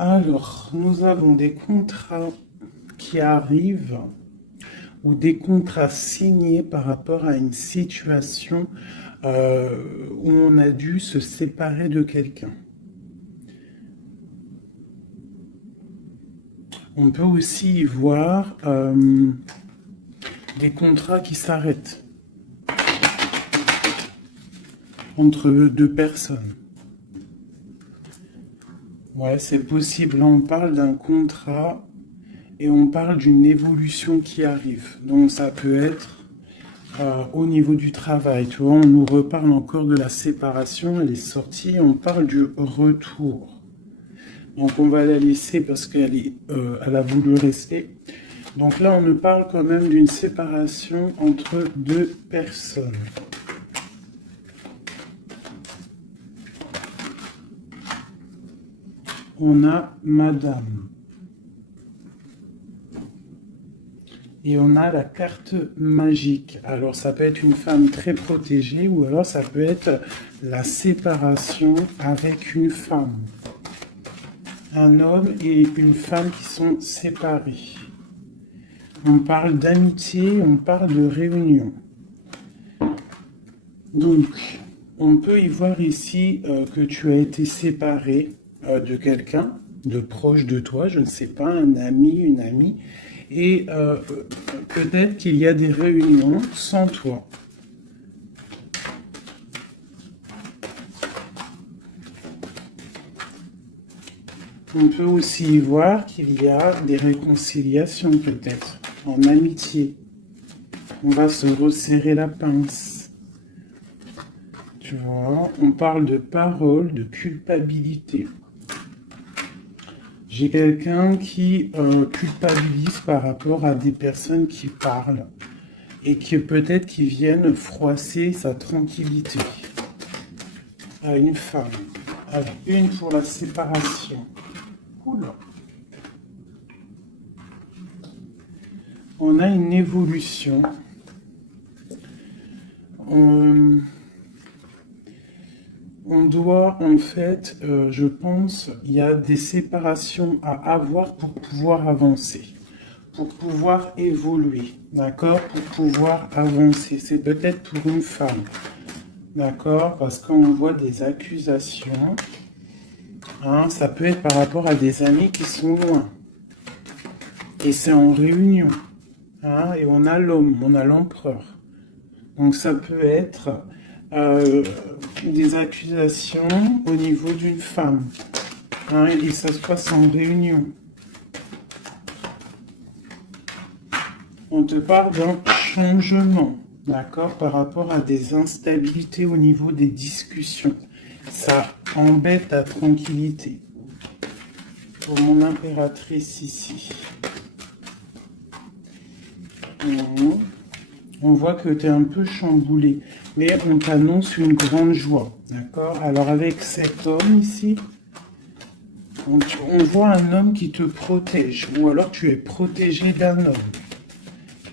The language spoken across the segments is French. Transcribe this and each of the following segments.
Alors, nous avons des contrats qui arrivent ou des contrats signés par rapport à une situation où on a dû se séparer de quelqu'un. On peut aussi y voir des contrats qui s'arrêtent entre deux personnes. Ouais, c'est possible. Là, on parle d'un contrat et on parle d'une évolution qui arrive. Donc, ça peut être au niveau du travail. Tu vois, on nous reparle encore de la séparation, elle est sortie. On parle du retour. Donc, on va la laisser parce elle a voulu rester. Donc là, on nous parle quand même d'une séparation entre deux personnes. On a Madame. Et on a la carte magique. Alors, ça peut être une femme très protégée ou alors ça peut être la séparation avec une femme. Un homme et une femme qui sont séparés. On parle d'amitié, on parle de réunion. Donc, on peut y voir ici que tu as été séparé de quelqu'un, de proche de toi, je ne sais pas, un ami, une amie, et peut-être qu'il y a des réunions sans toi. On peut aussi y voir qu'il y a des réconciliations peut-être, en amitié. On va se resserrer la pince. Tu vois, on parle de parole, de culpabilité. J'ai quelqu'un qui culpabilise par rapport à des personnes qui parlent et qui peut-être qui viennent froisser sa tranquillité. À une femme. Allez, une pour la séparation. Oula. On a une évolution. On doit, en fait, je pense, il y a des séparations à avoir pour pouvoir avancer, pour pouvoir évoluer, d'accord, pour pouvoir avancer. C'est peut-être pour une femme, d'accord, parce qu'on voit des accusations. Hein, ça peut être par rapport à des amis qui sont loin. Et c'est en réunion. Hein, et on a l'homme, on a l'empereur. Donc ça peut être des accusations au niveau d'une femme. Hein, et ça se passe en réunion. On te parle d'un changement, d'accord, par rapport à des instabilités au niveau des discussions. Ça embête ta tranquillité. Pour mon impératrice ici. On voit que tu es un peu chamboulé, mais on t'annonce une grande joie, d'accord? Alors avec cet homme ici, on voit un homme qui te protège, ou alors tu es protégé d'un homme.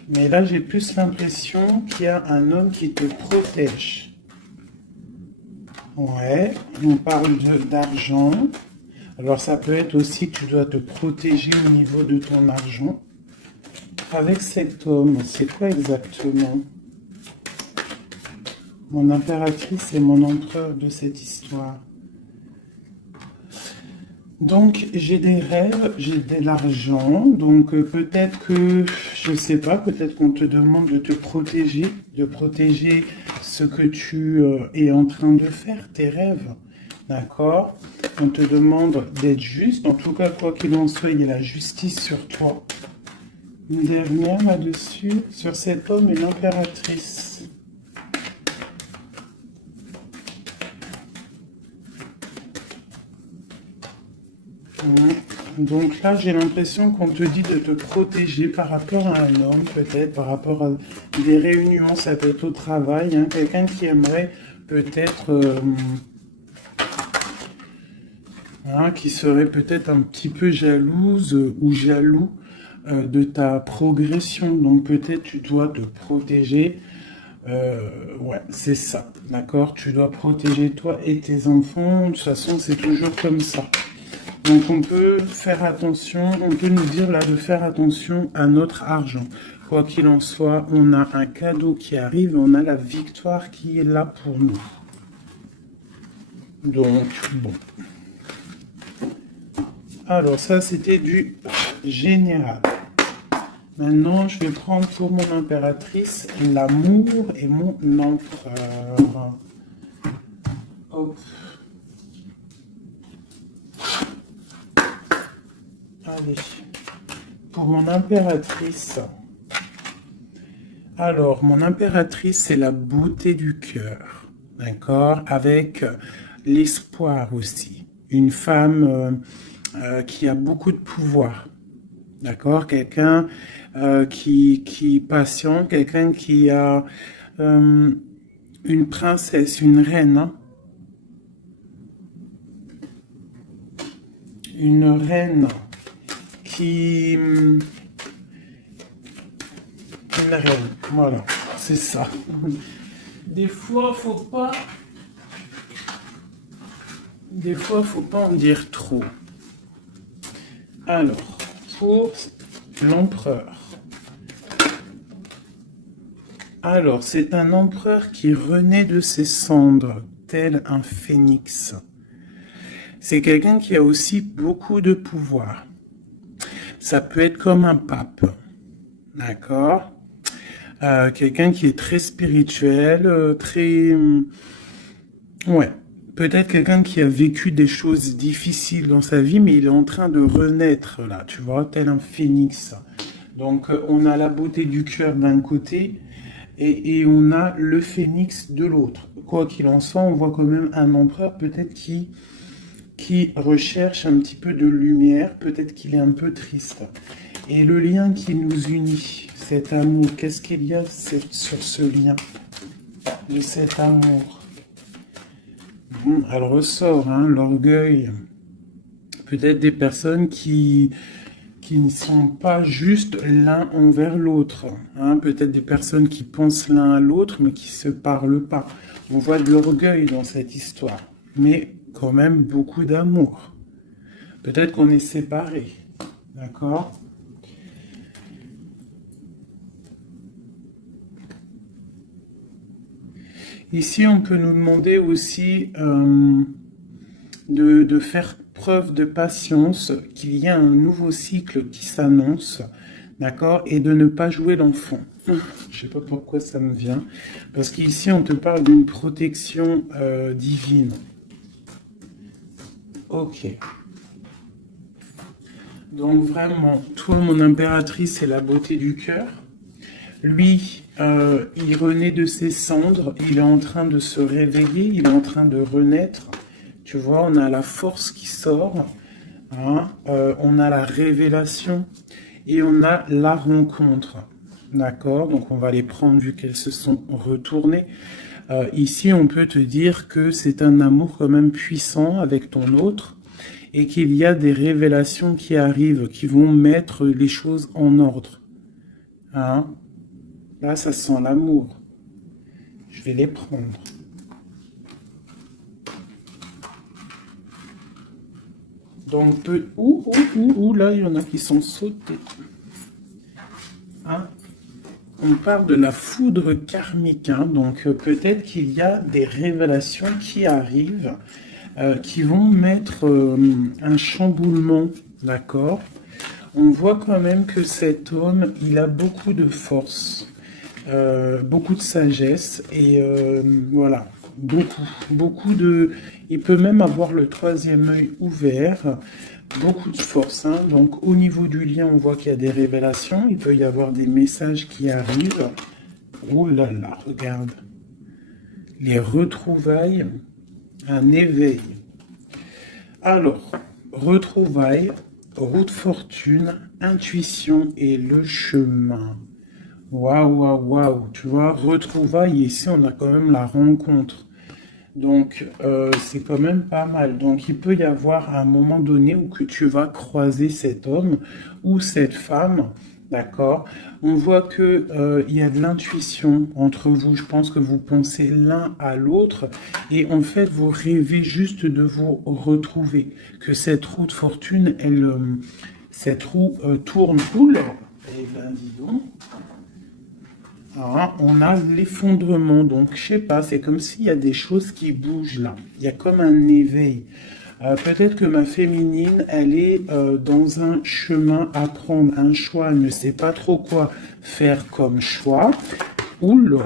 Mais là, j'ai plus l'impression qu'il y a un homme qui te protège. Ouais, on parle d'argent. Alors ça peut être aussi que tu dois te protéger au niveau de ton argent. Avec cet homme, c'est quoi exactement? Mon impératrice et mon empereur de cette histoire. Donc, j'ai des rêves, j'ai de l'argent, donc peut-être que, je sais pas, peut-être qu'on te demande de protéger ce que tu es en train de faire, tes rêves, d'accord? On te demande d'être juste, en tout cas, quoi qu'il en soit, il y a la justice sur toi. Une dernière là-dessus, sur cet homme et l'impératrice. Donc là, j'ai l'impression qu'on te dit de te protéger par rapport à un homme, peut-être, par rapport à des réunions, ça peut être au travail, hein, quelqu'un qui aimerait peut-être, qui serait peut-être un petit peu jalouse ou jaloux de ta progression. Donc peut-être tu dois te protéger. Ouais, c'est ça, d'accord? Tu dois protéger toi et tes enfants. De toute façon, c'est toujours comme ça. Donc on peut faire attention, on peut nous dire là de faire attention à notre argent. Quoi qu'il en soit, on a un cadeau qui arrive, on a la victoire qui est là pour nous. Donc, bon. Alors ça, c'était du général. Maintenant, je vais prendre pour mon impératrice l'amour et mon empereur. Hop. Allez. Pour mon impératrice. Alors, mon impératrice, c'est la beauté du cœur. D'accord? Avec l'espoir aussi. Une femme qui a beaucoup de pouvoir. D'accord? Quelqu'un qui est patient, quelqu'un qui a une princesse, une reine. Hein? Une reine qui... Une reine, voilà, c'est ça. Des fois, faut pas en dire trop. Alors, pour l'empereur. Alors, c'est un empereur qui renaît de ses cendres, tel un phénix. C'est quelqu'un qui a aussi beaucoup de pouvoir. Ça peut être comme un pape, d'accord? Quelqu'un qui est très spirituel, très... ouais. Peut-être quelqu'un qui a vécu des choses difficiles dans sa vie, mais il est en train de renaître, là, tu vois, tel un phénix. Donc, on a la beauté du cœur d'un côté, et on a le phénix de l'autre. Quoi qu'il en soit, on voit quand même un empereur, peut-être qui recherche un petit peu de lumière, peut-être qu'il est un peu triste. Et le lien qui nous unit, cet amour, qu'est-ce qu'il y a sur ce lien de cet amour? Elle ressort, hein, l'orgueil. Peut-être des personnes qui ne sont pas juste l'un envers l'autre. Hein. Peut-être des personnes qui pensent l'un à l'autre, mais qui ne se parlent pas. On voit de l'orgueil dans cette histoire. Mais quand même beaucoup d'amour. Peut-être qu'on est séparés. D'accord ? Ici, on peut nous demander aussi de faire preuve de patience, qu'il y a un nouveau cycle qui s'annonce, d'accord, et de ne pas jouer l'enfant. Je ne sais pas pourquoi ça me vient, parce qu'ici, on te parle d'une protection divine. Ok. Donc vraiment, toi, mon impératrice, c'est la beauté du cœur. Lui, il renaît de ses cendres, il est en train de se réveiller, il est en train de renaître. Tu vois, on a la force qui sort, hein, on a la révélation et on a la rencontre. D'accord? Donc on va les prendre vu qu'elles se sont retournées. Ici, on peut te dire que c'est un amour quand même puissant avec ton autre et qu'il y a des révélations qui arrivent, qui vont mettre les choses en ordre. Hein? Là, ça sent l'amour. Je vais les prendre. Donc, là, il y en a qui sont sautés. Hein? On parle de la foudre karmique. Hein? Donc, peut-être qu'il y a des révélations qui arrivent, qui vont mettre un chamboulement, d'accord? On voit quand même que cet homme, il a beaucoup de force. Beaucoup de sagesse et voilà, beaucoup de... Il peut même avoir le troisième œil ouvert, beaucoup de force. Hein. Donc au niveau du lien, on voit qu'il y a des révélations, il peut y avoir des messages qui arrivent. Oh là là, regarde. Les retrouvailles, un éveil. Alors, retrouvailles, route fortune, intuition et le chemin. Waouh, waouh, waouh, tu vois, retrouvailles, ici on a quand même la rencontre. Donc, c'est quand même pas mal. Donc, il peut y avoir un moment donné où que tu vas croiser cet homme ou cette femme D'accord? On voit que il y a de l'intuition entre vous. Je pense que vous pensez l'un à l'autre et en fait, vous rêvez juste de vous retrouver. Que cette roue de fortune, cette roue tourne. Oula! Eh ben, dis donc. Alors, on a l'effondrement. Donc, je sais pas, c'est comme s'il y a des choses qui bougent là. Il y a comme un éveil. Peut-être que ma féminine, elle est dans un chemin à prendre, un choix. Elle ne sait pas trop quoi faire comme choix. Oula!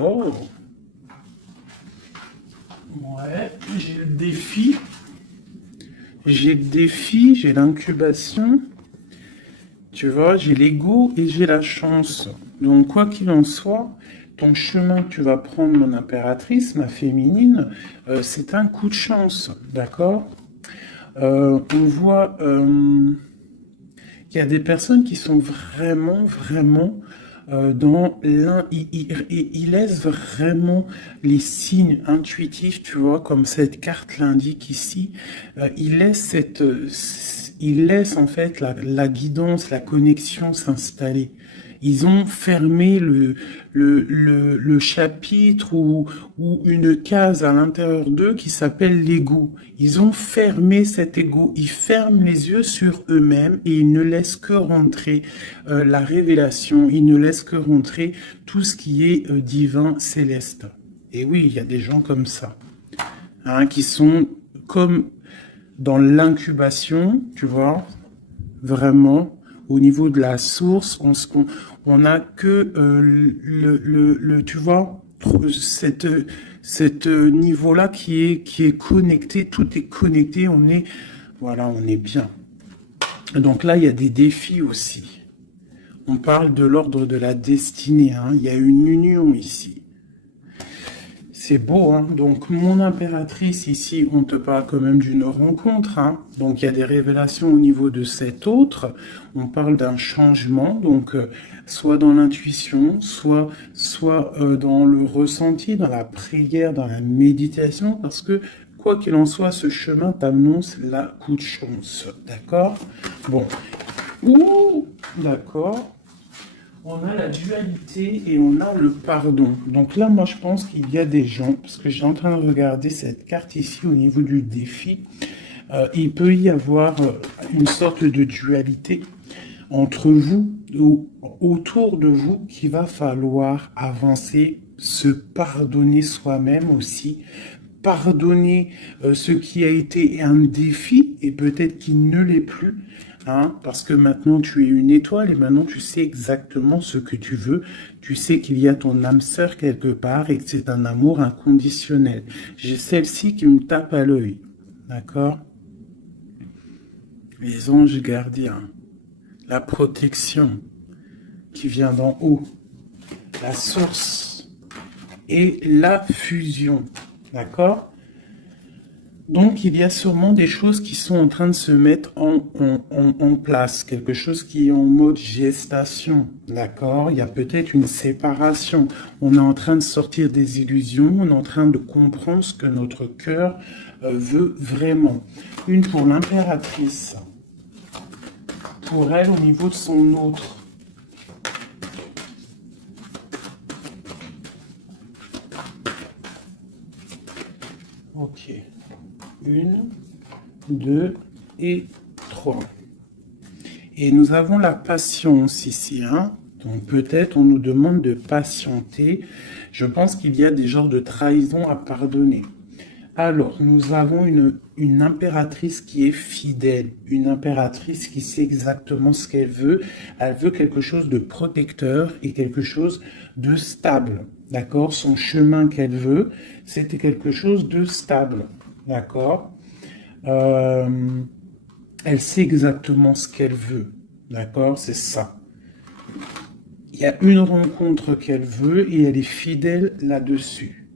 Ouais, j'ai le défi. J'ai le défi, j'ai l'incubation. Tu vois, j'ai l'ego et j'ai la chance. Donc, quoi qu'il en soit, ton chemin que tu vas prendre, mon impératrice, ma féminine, c'est un coup de chance. D'accord? On voit qu'il y a des personnes qui sont vraiment dans l'un, ils laissent vraiment les signes intuitifs, tu vois, comme cette carte l'indique ici. Ils laissent ils laissent en fait la guidance, la connexion s'installer. Ils ont fermé le chapitre ou une case à l'intérieur d'eux qui s'appelle l'ego. Ils ont fermé cet ego. Ils ferment les yeux sur eux-mêmes et ils ne laissent que rentrer la révélation. Ils ne laissent que rentrer tout ce qui est divin, céleste. Et oui, il y a des gens comme ça, hein, qui sont comme dans l'incubation, tu vois, vraiment, au niveau de la source, on a que tu vois, cette niveau-là qui est connecté, tout est connecté, voilà, on est bien. Donc là, il y a des défis aussi. On parle de l'ordre de la destinée, hein. Il y a une union ici. C'est beau, hein. Donc, mon impératrice, ici, on te parle quand même d'une rencontre, hein. Donc, il y a des révélations au niveau de cet autre. On parle d'un changement, donc, soit dans l'intuition, soit dans le ressenti, dans la prière, dans la méditation, parce que, quoi qu'il en soit, ce chemin t'annonce la coup de chance. D'accord? Bon. Ouh, d'accord. On a la dualité et on a le pardon. Donc là, moi, je pense qu'il y a des gens, parce que j'ai en train de regarder cette carte ici au niveau du défi, il peut y avoir une sorte de dualité entre vous ou autour de vous qu'il va falloir avancer, se pardonner soi-même aussi, pardonner ce qui a été un défi et peut-être qu'il ne l'est plus. Hein, parce que maintenant tu es une étoile et maintenant tu sais exactement ce que tu veux. Tu sais qu'il y a ton âme sœur quelque part et que c'est un amour inconditionnel. J'ai celle-ci qui me tape à l'œil. D'accord? Les anges gardiens. La protection qui vient d'en haut. La source. Et la fusion. D'accord? Donc, il y a sûrement des choses qui sont en train de se mettre en place, quelque chose qui est en mode gestation, d'accord? Il y a peut-être une séparation. On est en train de sortir des illusions, on est en train de comprendre ce que notre cœur veut vraiment. Une pour l'impératrice, pour elle au niveau de son autre. Ok. 1, 2 et 3. Et nous avons la patience ici, hein. Donc peut-être on nous demande de patienter. Je pense qu'il y a des genres de trahison à pardonner. Alors, nous avons une impératrice qui est fidèle, une impératrice qui sait exactement ce qu'elle veut. Elle veut quelque chose de protecteur et quelque chose de stable. D'accord? Son chemin qu'elle veut, c'était quelque chose de stable. D'accord? Elle sait exactement ce qu'elle veut. D'accord? C'est ça. Il y a une rencontre qu'elle veut et elle est fidèle là-dessus.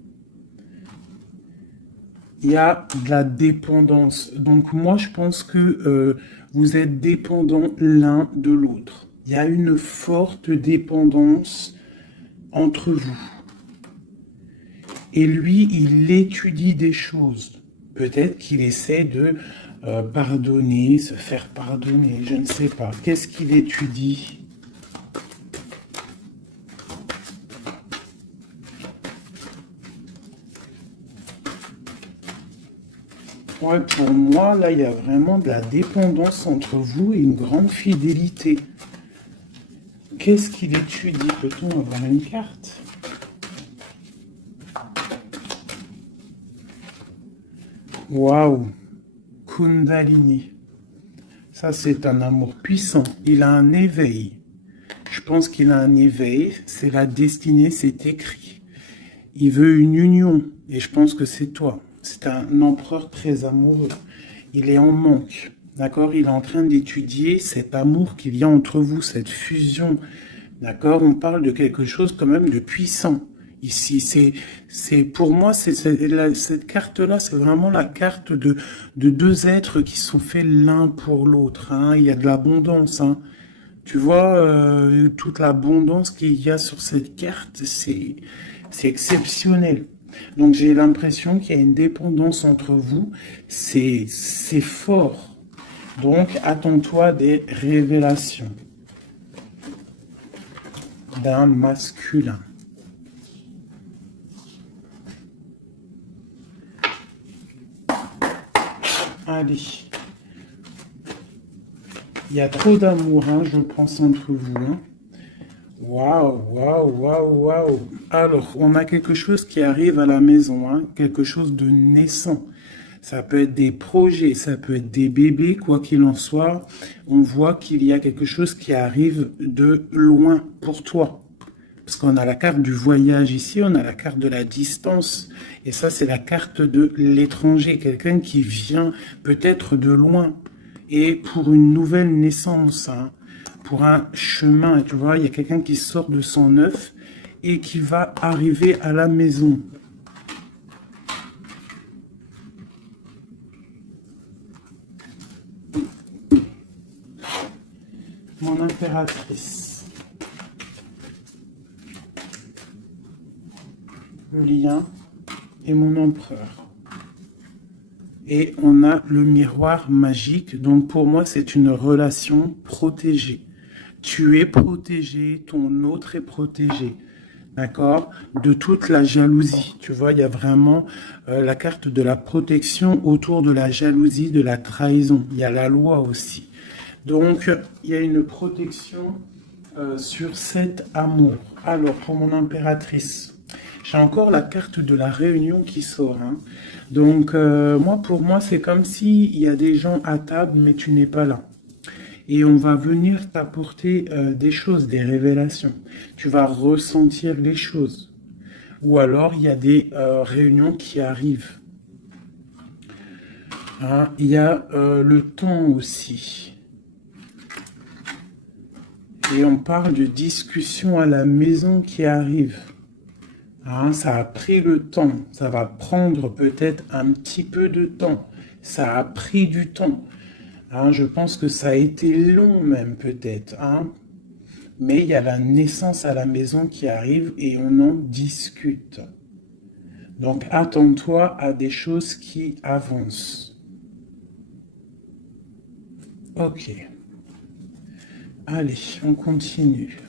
Il y a de la dépendance. Donc moi, je pense que vous êtes dépendants l'un de l'autre. Il y a une forte dépendance entre vous. Et lui, il étudie des choses. Peut-être qu'il essaie de pardonner, se faire pardonner, je ne sais pas. Qu'est-ce qu'il étudie? Ouais, pour moi, là, il y a vraiment de la dépendance entre vous et une grande fidélité. Qu'est-ce qu'il étudie? Peut-on avoir une carte? Waouh! Kundalini. Ça, c'est un amour puissant. Il a un éveil. Je pense qu'il a un éveil. C'est la destinée, c'est écrit. Il veut une union. Et je pense que c'est toi. C'est un empereur très amoureux. Il est en manque. D'accord? Il est en train d'étudier cet amour qu'il y a entre vous, cette fusion. D'accord? On parle de quelque chose quand même de puissant. Ici, pour moi, cette carte-là, c'est vraiment la carte de deux êtres qui sont faits l'un pour l'autre. Hein. Il y a de l'abondance. Hein. Tu vois, toute l'abondance qu'il y a sur cette carte, c'est exceptionnel. Donc, j'ai l'impression qu'il y a une dépendance entre vous. C'est fort. Donc, attends-toi des révélations d'un masculin. Allez. Il y a trop d'amour, hein, je pense, entre vous. Hein. Waouh, waouh, waouh, waouh. Alors, on a quelque chose qui arrive à la maison, hein, quelque chose de naissant. Ça peut être des projets, ça peut être des bébés, quoi qu'il en soit. On voit qu'il y a quelque chose qui arrive de loin pour toi. Parce qu'on a la carte du voyage ici, on a la carte de la distance. Et ça, c'est la carte de l'étranger. Quelqu'un qui vient peut-être de loin. Et pour une nouvelle naissance, hein, pour un chemin. Tu vois, il y a quelqu'un qui sort de son œuf et qui va arriver à la maison. Mon impératrice. Le lien et mon empereur. Et on a le miroir magique. Donc pour moi, c'est une relation protégée. Tu es protégé, ton autre est protégé. D'accord? De toute la jalousie. Tu vois, il y a vraiment la carte de la protection autour de la jalousie, de la trahison. Il y a la loi aussi. Donc, il y a une protection sur cet amour. Alors, pour mon impératrice, j'ai encore la carte de la réunion qui sort. Hein. Donc, pour moi, c'est comme s'il y a des gens à table, mais tu n'es pas là. Et on va venir t'apporter des choses, des révélations. Tu vas ressentir les choses. Ou alors, il y a des réunions qui arrivent. Hein, il y a le temps aussi. Et on parle de discussion à la maison qui arrive. Hein, ça a pris le temps. Ça va prendre peut-être un petit peu de temps. Ça a pris du temps. Hein, je pense que ça a été long même peut-être. Hein. Mais il y a la naissance à la maison qui arrive et on en discute. Donc attends-toi à des choses qui avancent. Ok. Allez, on continue.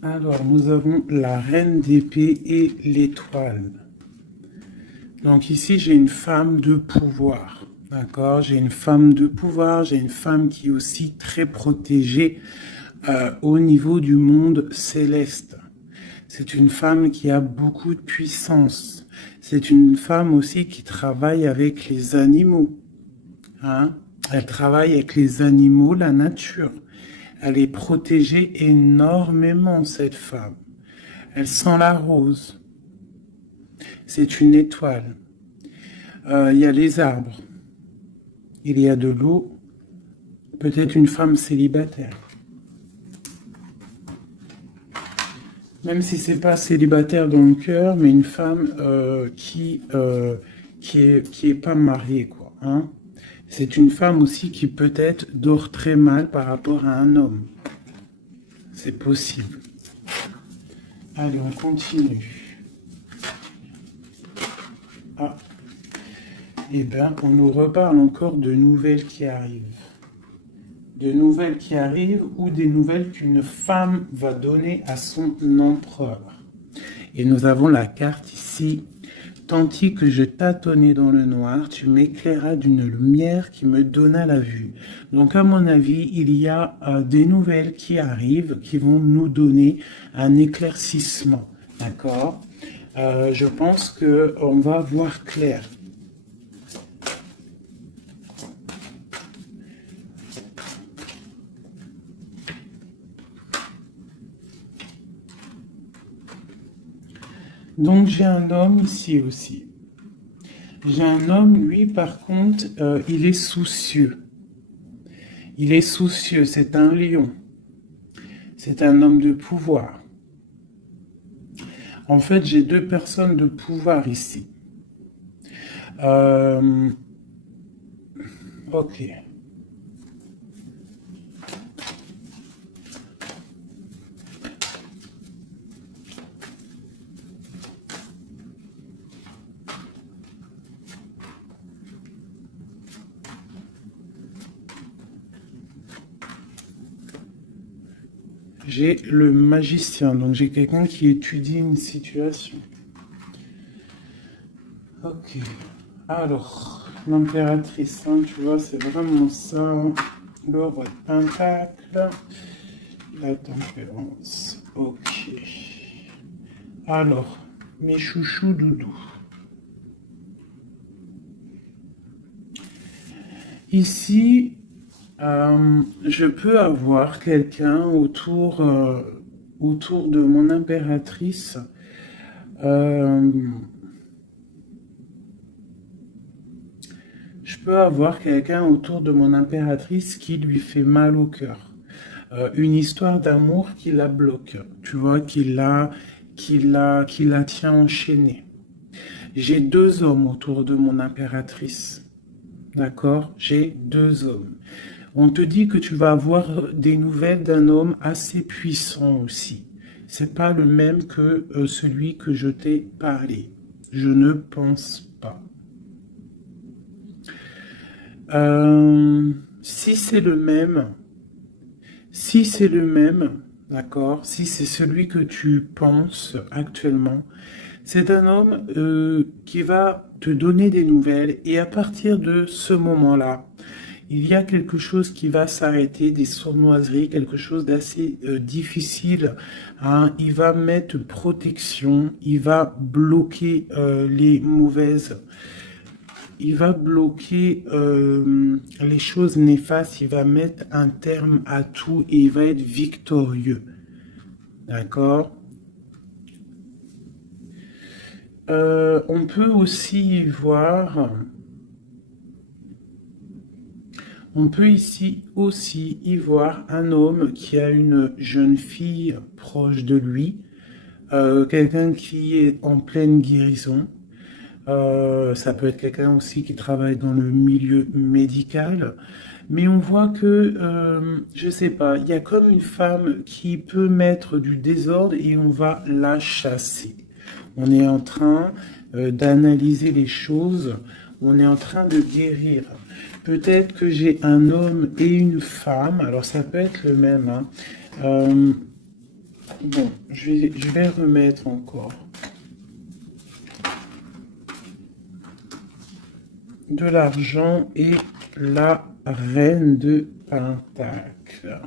Alors, nous avons la reine d'épée et l'étoile. Donc ici, j'ai une femme de pouvoir. D'accord? J'ai une femme de pouvoir, j'ai une femme qui est aussi très protégée au niveau du monde céleste. C'est une femme qui a beaucoup de puissance. C'est une femme aussi qui travaille avec les animaux. Hein? Elle travaille avec les animaux, la nature. Elle est protégée énormément, cette femme. Elle sent la rose. C'est une étoile. Il y a les arbres. Il y a de l'eau. Peut-être une femme célibataire. Même si c'est pas célibataire dans le cœur, mais une femme qui est pas mariée, quoi. Hein. C'est une femme aussi qui peut-être dort très mal par rapport à un homme. C'est possible. Allez, on continue. Ah. Eh bien, on nous reparle encore de nouvelles qui arrivent. De nouvelles qui arrivent ou des nouvelles qu'une femme va donner à son empereur. Et nous avons la carte ici. Tandis que je tâtonnais dans le noir, tu m'éclairas d'une lumière qui me donna la vue. Donc, à mon avis, il y a des nouvelles qui arrivent, qui vont nous donner un éclaircissement. D'accord? Je pense qu'on va voir clair. Donc, j'ai un homme ici aussi. J'ai un homme, lui, par contre, il est soucieux. Il est soucieux, c'est un lion. C'est un homme de pouvoir. En fait, j'ai deux personnes de pouvoir ici. Ok. J'ai le magicien, donc j'ai quelqu'un qui étudie une situation. Ok. Alors, l'impératrice, hein, tu vois, c'est vraiment ça. Le roi de pentacle. La tempérance. Ok. Alors, mes chouchous doudous. Ici, je peux avoir quelqu'un autour de mon impératrice. Je peux avoir quelqu'un autour de mon impératrice qui lui fait mal au cœur. Une histoire d'amour qui la bloque, tu vois, qui la tient enchaînée. J'ai deux hommes autour de mon impératrice. D'accord? J'ai deux hommes. On te dit que tu vas avoir des nouvelles d'un homme assez puissant aussi. C'est pas le même que celui que je t'ai parlé. Je ne pense pas. Si c'est le même, d'accord, si c'est celui que tu penses actuellement, c'est un homme qui va te donner des nouvelles et à partir de ce moment-là, il y a quelque chose qui va s'arrêter, des sournoiseries, quelque chose d'assez difficile. Hein. Il va mettre protection, il va bloquer les mauvaises. Il va bloquer les choses néfastes, il va mettre un terme à tout et il va être victorieux. D'accord? On peut aussi voir... On peut ici aussi y voir un homme qui a une jeune fille proche de lui, quelqu'un qui est en pleine guérison. Ça peut être quelqu'un aussi qui travaille dans le milieu médical. Mais on voit que, je sais pas, il y a comme une femme qui peut mettre du désordre et on va la chasser. On est en train d'analyser les choses, on est en train de guérir. Peut-être que j'ai un homme et une femme, alors ça peut être le même. Hein. Bon, je vais remettre encore. De l'argent et la reine de Pentacle.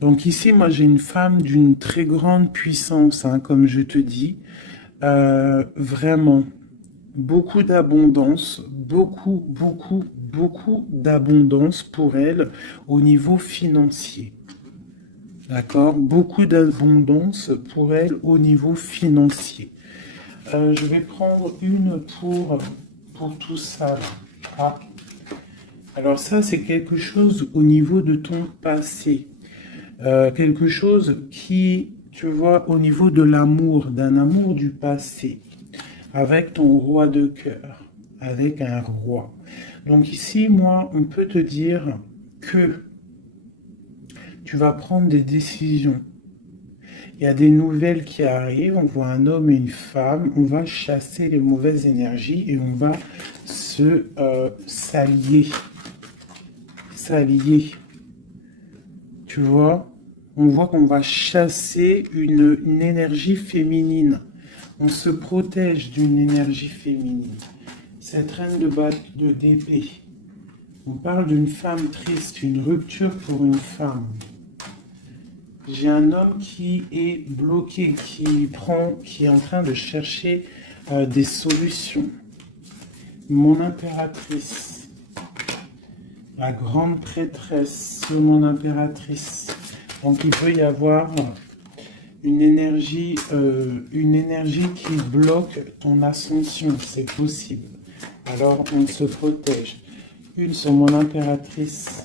Donc ici, moi j'ai une femme d'une très grande puissance, hein, comme je te dis. Vraiment, beaucoup d'abondance, beaucoup d'abondance pour elle au niveau financier. D'accord? Beaucoup d'abondance pour elle au niveau financier. Je vais prendre une pour tout ça. Ah. Alors ça, c'est quelque chose au niveau de ton passé. Quelque chose qui, tu vois, au niveau de l'amour, d'un amour du passé, avec ton roi de cœur. avec un roi. Donc ici, moi, on peut te dire que tu vas prendre des décisions. Il y a des nouvelles qui arrivent, on voit un homme et une femme, on va chasser les mauvaises énergies et on va s'allier. S'allier. Tu vois? On voit qu'on va chasser une énergie féminine. On se protège d'une énergie féminine. Cette reine d'épée. On parle d'une femme triste, une rupture pour une femme. J'ai un homme qui est bloqué, qui est en train de chercher des solutions. Mon impératrice, la grande prêtresse, mon impératrice. Donc il peut y avoir une énergie qui bloque ton ascension, c'est possible. Alors on se protège. Une sur mon impératrice.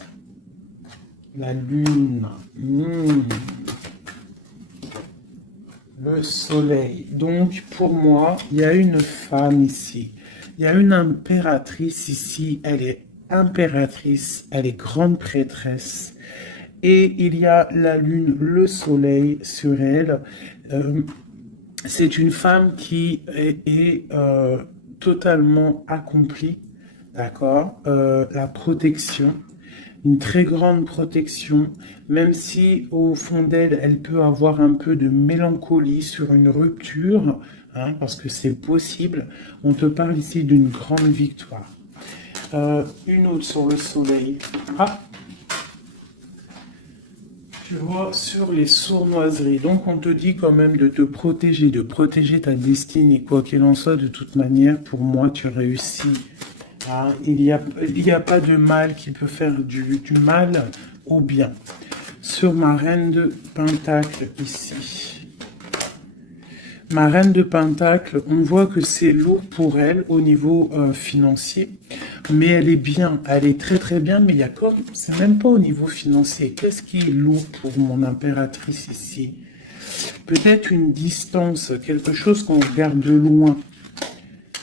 La lune, le soleil. Donc, pour moi, il y a une femme ici. Il y a une impératrice ici. Elle est impératrice, elle est grande prêtresse. Et il y a la lune, le soleil sur elle. C'est une femme qui est totalement accomplie. D'accord? La protection. Une très grande protection, même si au fond d'elle, elle peut avoir un peu de mélancolie sur une rupture, hein, parce que c'est possible. On te parle ici d'une grande victoire. Une autre sur le soleil. Ah, tu vois, sur les sournoiseries. Donc on te dit quand même de te protéger, de protéger ta destinée. Quoi qu'il en soit, de toute manière, pour moi, tu réussis. Ah, il n'y a pas de mal qui peut faire du mal au bien. Sur ma reine de Pentacle ici. Ma reine de Pentacle, on voit que c'est lourd pour elle au niveau financier. Mais elle est bien, elle est très très bien, mais il y a comme, c'est même pas au niveau financier. Qu'est-ce qui est lourd pour mon impératrice ici? Peut-être une distance, quelque chose qu'on regarde de loin.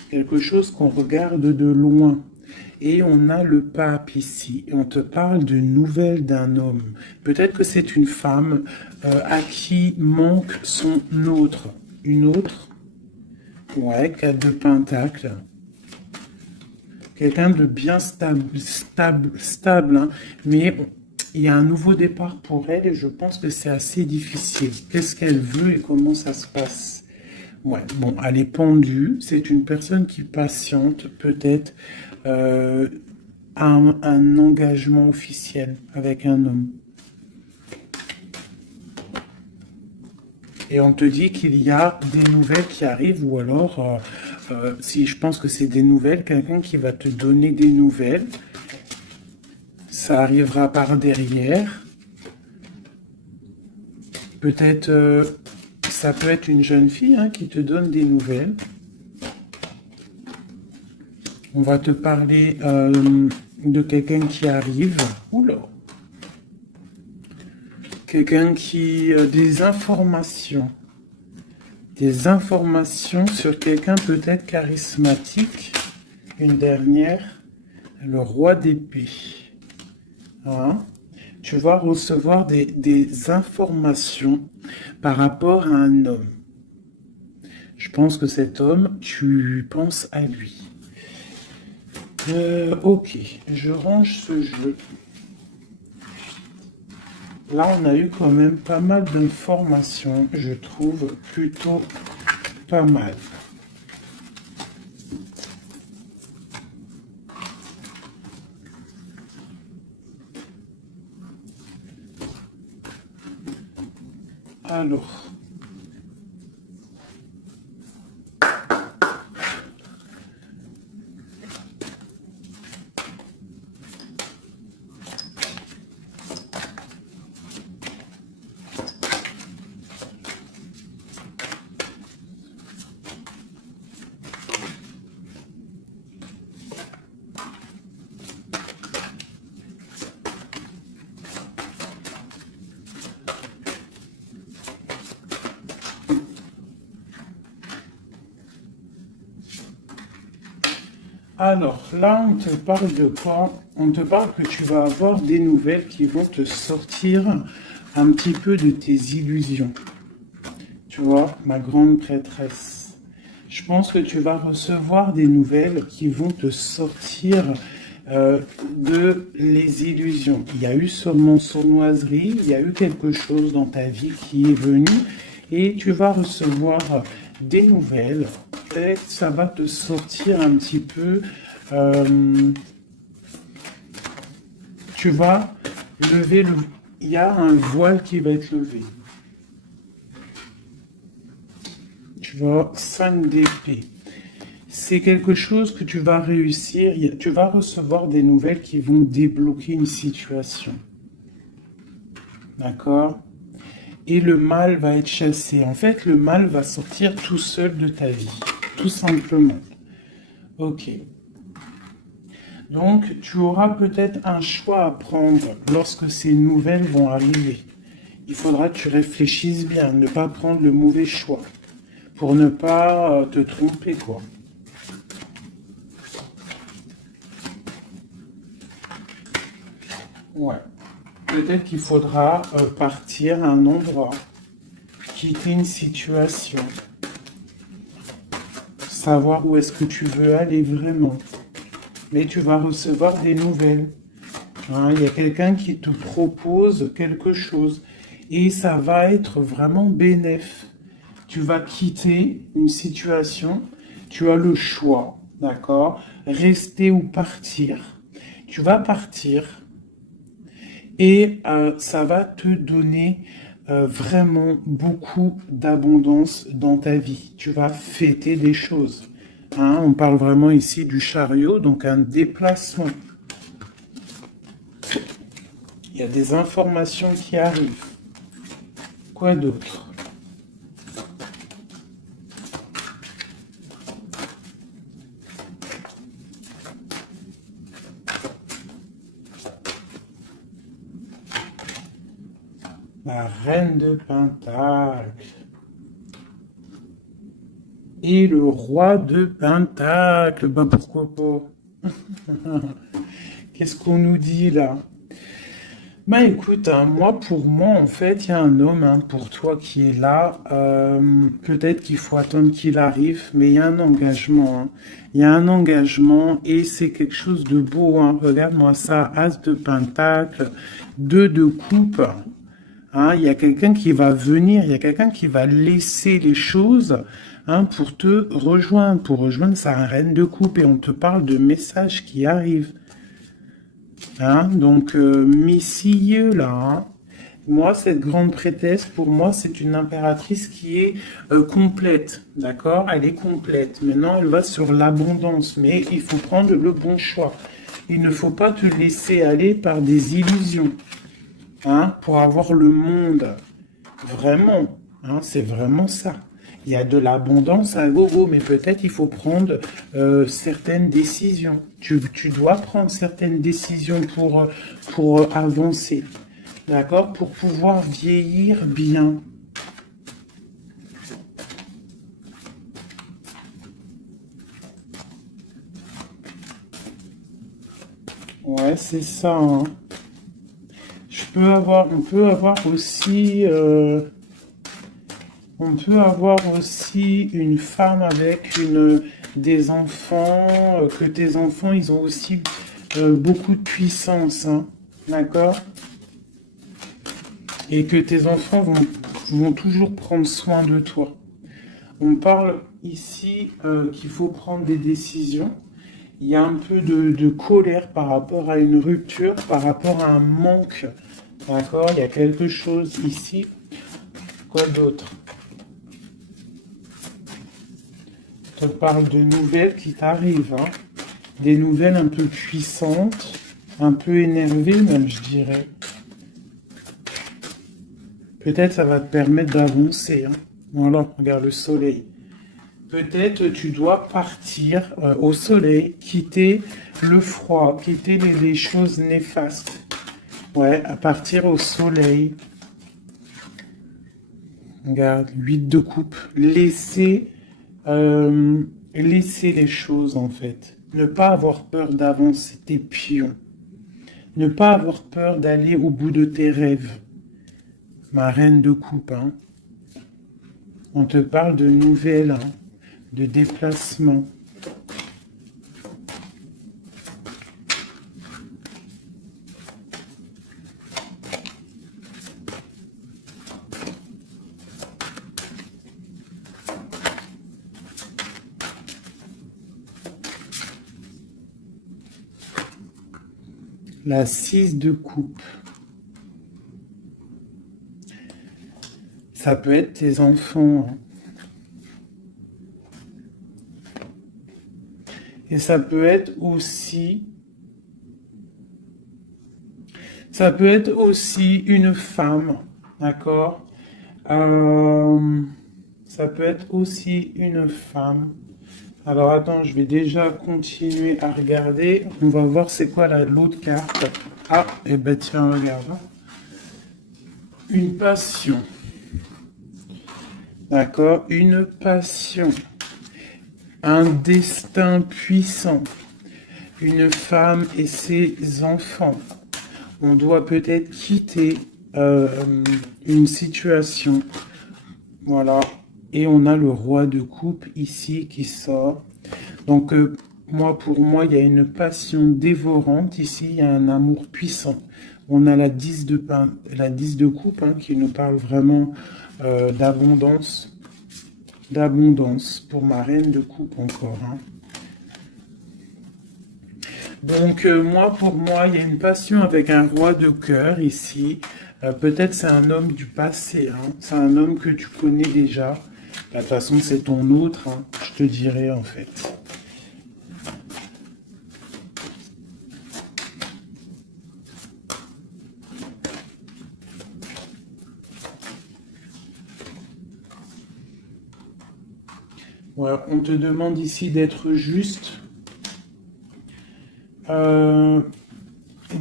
Quelque chose qu'on regarde de loin. Et on a le pape ici. Et on te parle de nouvelles d'un homme. Peut-être que c'est une femme à qui manque son autre. Une autre. Ouais, 4 de pentacle. Quelqu'un de bien stable, hein. Mais il y a un nouveau départ pour elle et je pense que c'est assez difficile. Qu'est-ce qu'elle veut et comment ça se passe? Ouais, bon, elle est pendue. C'est une personne qui patiente, peut-être, un engagement officiel avec un homme. Et on te dit qu'il y a des nouvelles qui arrivent, ou alors, si je pense que c'est des nouvelles, quelqu'un qui va te donner des nouvelles. Ça arrivera par derrière. Peut-être, ça peut être une jeune fille hein, qui te donne des nouvelles. On va te parler de quelqu'un qui arrive. Oula. Quelqu'un qui... des informations. Des informations sur quelqu'un peut-être charismatique. Une dernière. Le roi d'épée. Hein? Tu vas recevoir des informations par rapport à un homme. Je pense que cet homme, tu penses à lui. Ok, je range ce jeu. Là, on a eu quand même pas mal d'informations, je trouve plutôt pas mal. Alors... Alors, là, on te parle de quoi? On te parle que tu vas avoir des nouvelles qui vont te sortir un petit peu de tes illusions. Tu vois, ma grande prêtresse. Je pense que tu vas recevoir des nouvelles qui vont te sortir de les illusions. Il y a eu sûrement sournoiserie, il y a eu quelque chose dans ta vie qui est venu et tu vas recevoir des nouvelles. Peut-être ça va te sortir un petit peu. Tu vas lever le... Il y a un voile qui va être levé. Tu vois, 5 d'épée. C'est quelque chose que tu vas réussir. Tu vas recevoir des nouvelles qui vont débloquer une situation. D'accord? Et le mal va être chassé. En fait, le mal va sortir tout seul de ta vie. Tout simplement. Ok. Donc, tu auras peut-être un choix à prendre lorsque ces nouvelles vont arriver. Il faudra que tu réfléchisses bien, ne pas prendre le mauvais choix. Pour ne pas te tromper, quoi. Ouais. Peut-être qu'il faudra partir à un endroit, quitter une situation, savoir où est-ce que tu veux aller vraiment. Mais tu vas recevoir des nouvelles. Hein, il y a quelqu'un qui te propose quelque chose et ça va être vraiment bénéf. Tu vas quitter une situation, tu as le choix, d'accord? Rester ou partir. Tu vas partir et ça va te donner vraiment beaucoup d'abondance dans ta vie. Tu vas fêter des choses. Hein, on parle vraiment ici du chariot, donc un déplacement. Il y a des informations qui arrivent. Quoi d'autre? La reine de Pentacle. Et le roi de Pentacle. Ben pourquoi pas? Qu'est-ce qu'on nous dit là? Bah écoute, hein, pour moi, en fait, il y a un homme pour toi qui est là. Peut-être qu'il faut attendre qu'il arrive, mais il y a un engagement. Hein. Il y a un engagement et c'est quelque chose de beau. Hein. Regarde-moi ça, As de Pentacle, 2 de coupe. Hein, il y a quelqu'un qui va venir, il y a quelqu'un qui va laisser les choses pour te rejoindre, pour rejoindre sa reine de coupe. Et on te parle de messages qui arrivent. Hein, donc, messieurs, là, hein. Moi, cette grande prêtresse, pour moi, c'est une impératrice qui est complète, d'accord? Elle est complète. Maintenant, elle va sur l'abondance, mais il faut prendre le bon choix. Il ne faut pas te laisser aller par des illusions, hein, pour avoir le monde. Vraiment, hein, c'est vraiment ça. Il y a de l'abondance à gogo, mais peut-être il faut prendre certaines décisions. Tu dois prendre certaines décisions pour avancer, d'accord? Pour pouvoir vieillir bien. Ouais, c'est ça. Hein. On peut avoir aussi... on peut avoir aussi une femme avec des enfants, que tes enfants, ils ont aussi beaucoup de puissance, hein, d'accord? Et que tes enfants vont toujours prendre soin de toi. On parle ici qu'il faut prendre des décisions. Il y a un peu de colère par rapport à une rupture, par rapport à un manque, d'accord? Il y a quelque chose ici. Quoi d'autre? Je te parle de nouvelles qui t'arrivent, hein. Des nouvelles un peu puissantes, un peu énervées même, je dirais. Peut-être ça va te permettre d'avancer. Hein. Voilà, regarde le soleil. Peut-être tu dois partir au soleil, quitter le froid, quitter les choses néfastes. Ouais, à partir au soleil. Regarde, 8 de coupe. Laisser les choses, en fait. Ne pas avoir peur d'avancer tes pions. Ne pas avoir peur d'aller au bout de tes rêves. Ma reine de coupe, hein. On te parle de nouvelles, hein, de déplacement. La 6 de coupe. Ça peut être tes enfants, hein. Et ça peut être aussi une femme, d'accord? Ça peut être aussi une femme. Alors attends, je vais déjà continuer à regarder. On va voir c'est quoi l'autre carte. Ah, et ben tiens, regarde. Une passion. D'accord? Une passion. Un destin puissant. Une femme et ses enfants. On doit peut-être quitter une situation. Voilà. Et on a le roi de coupe ici qui sort. Donc, pour moi, il y a une passion dévorante. Ici, il y a un amour puissant. On a la 10 de coupe, hein, qui nous parle vraiment d'abondance. D'abondance pour ma reine de coupe encore, hein. Donc, pour moi, il y a une passion avec un roi de cœur ici. Peut-être c'est un homme du passé, hein. C'est un homme que tu connais déjà. De toute façon, c'est ton autre, hein, je te dirais en fait. Voilà, on te demande ici d'être juste. De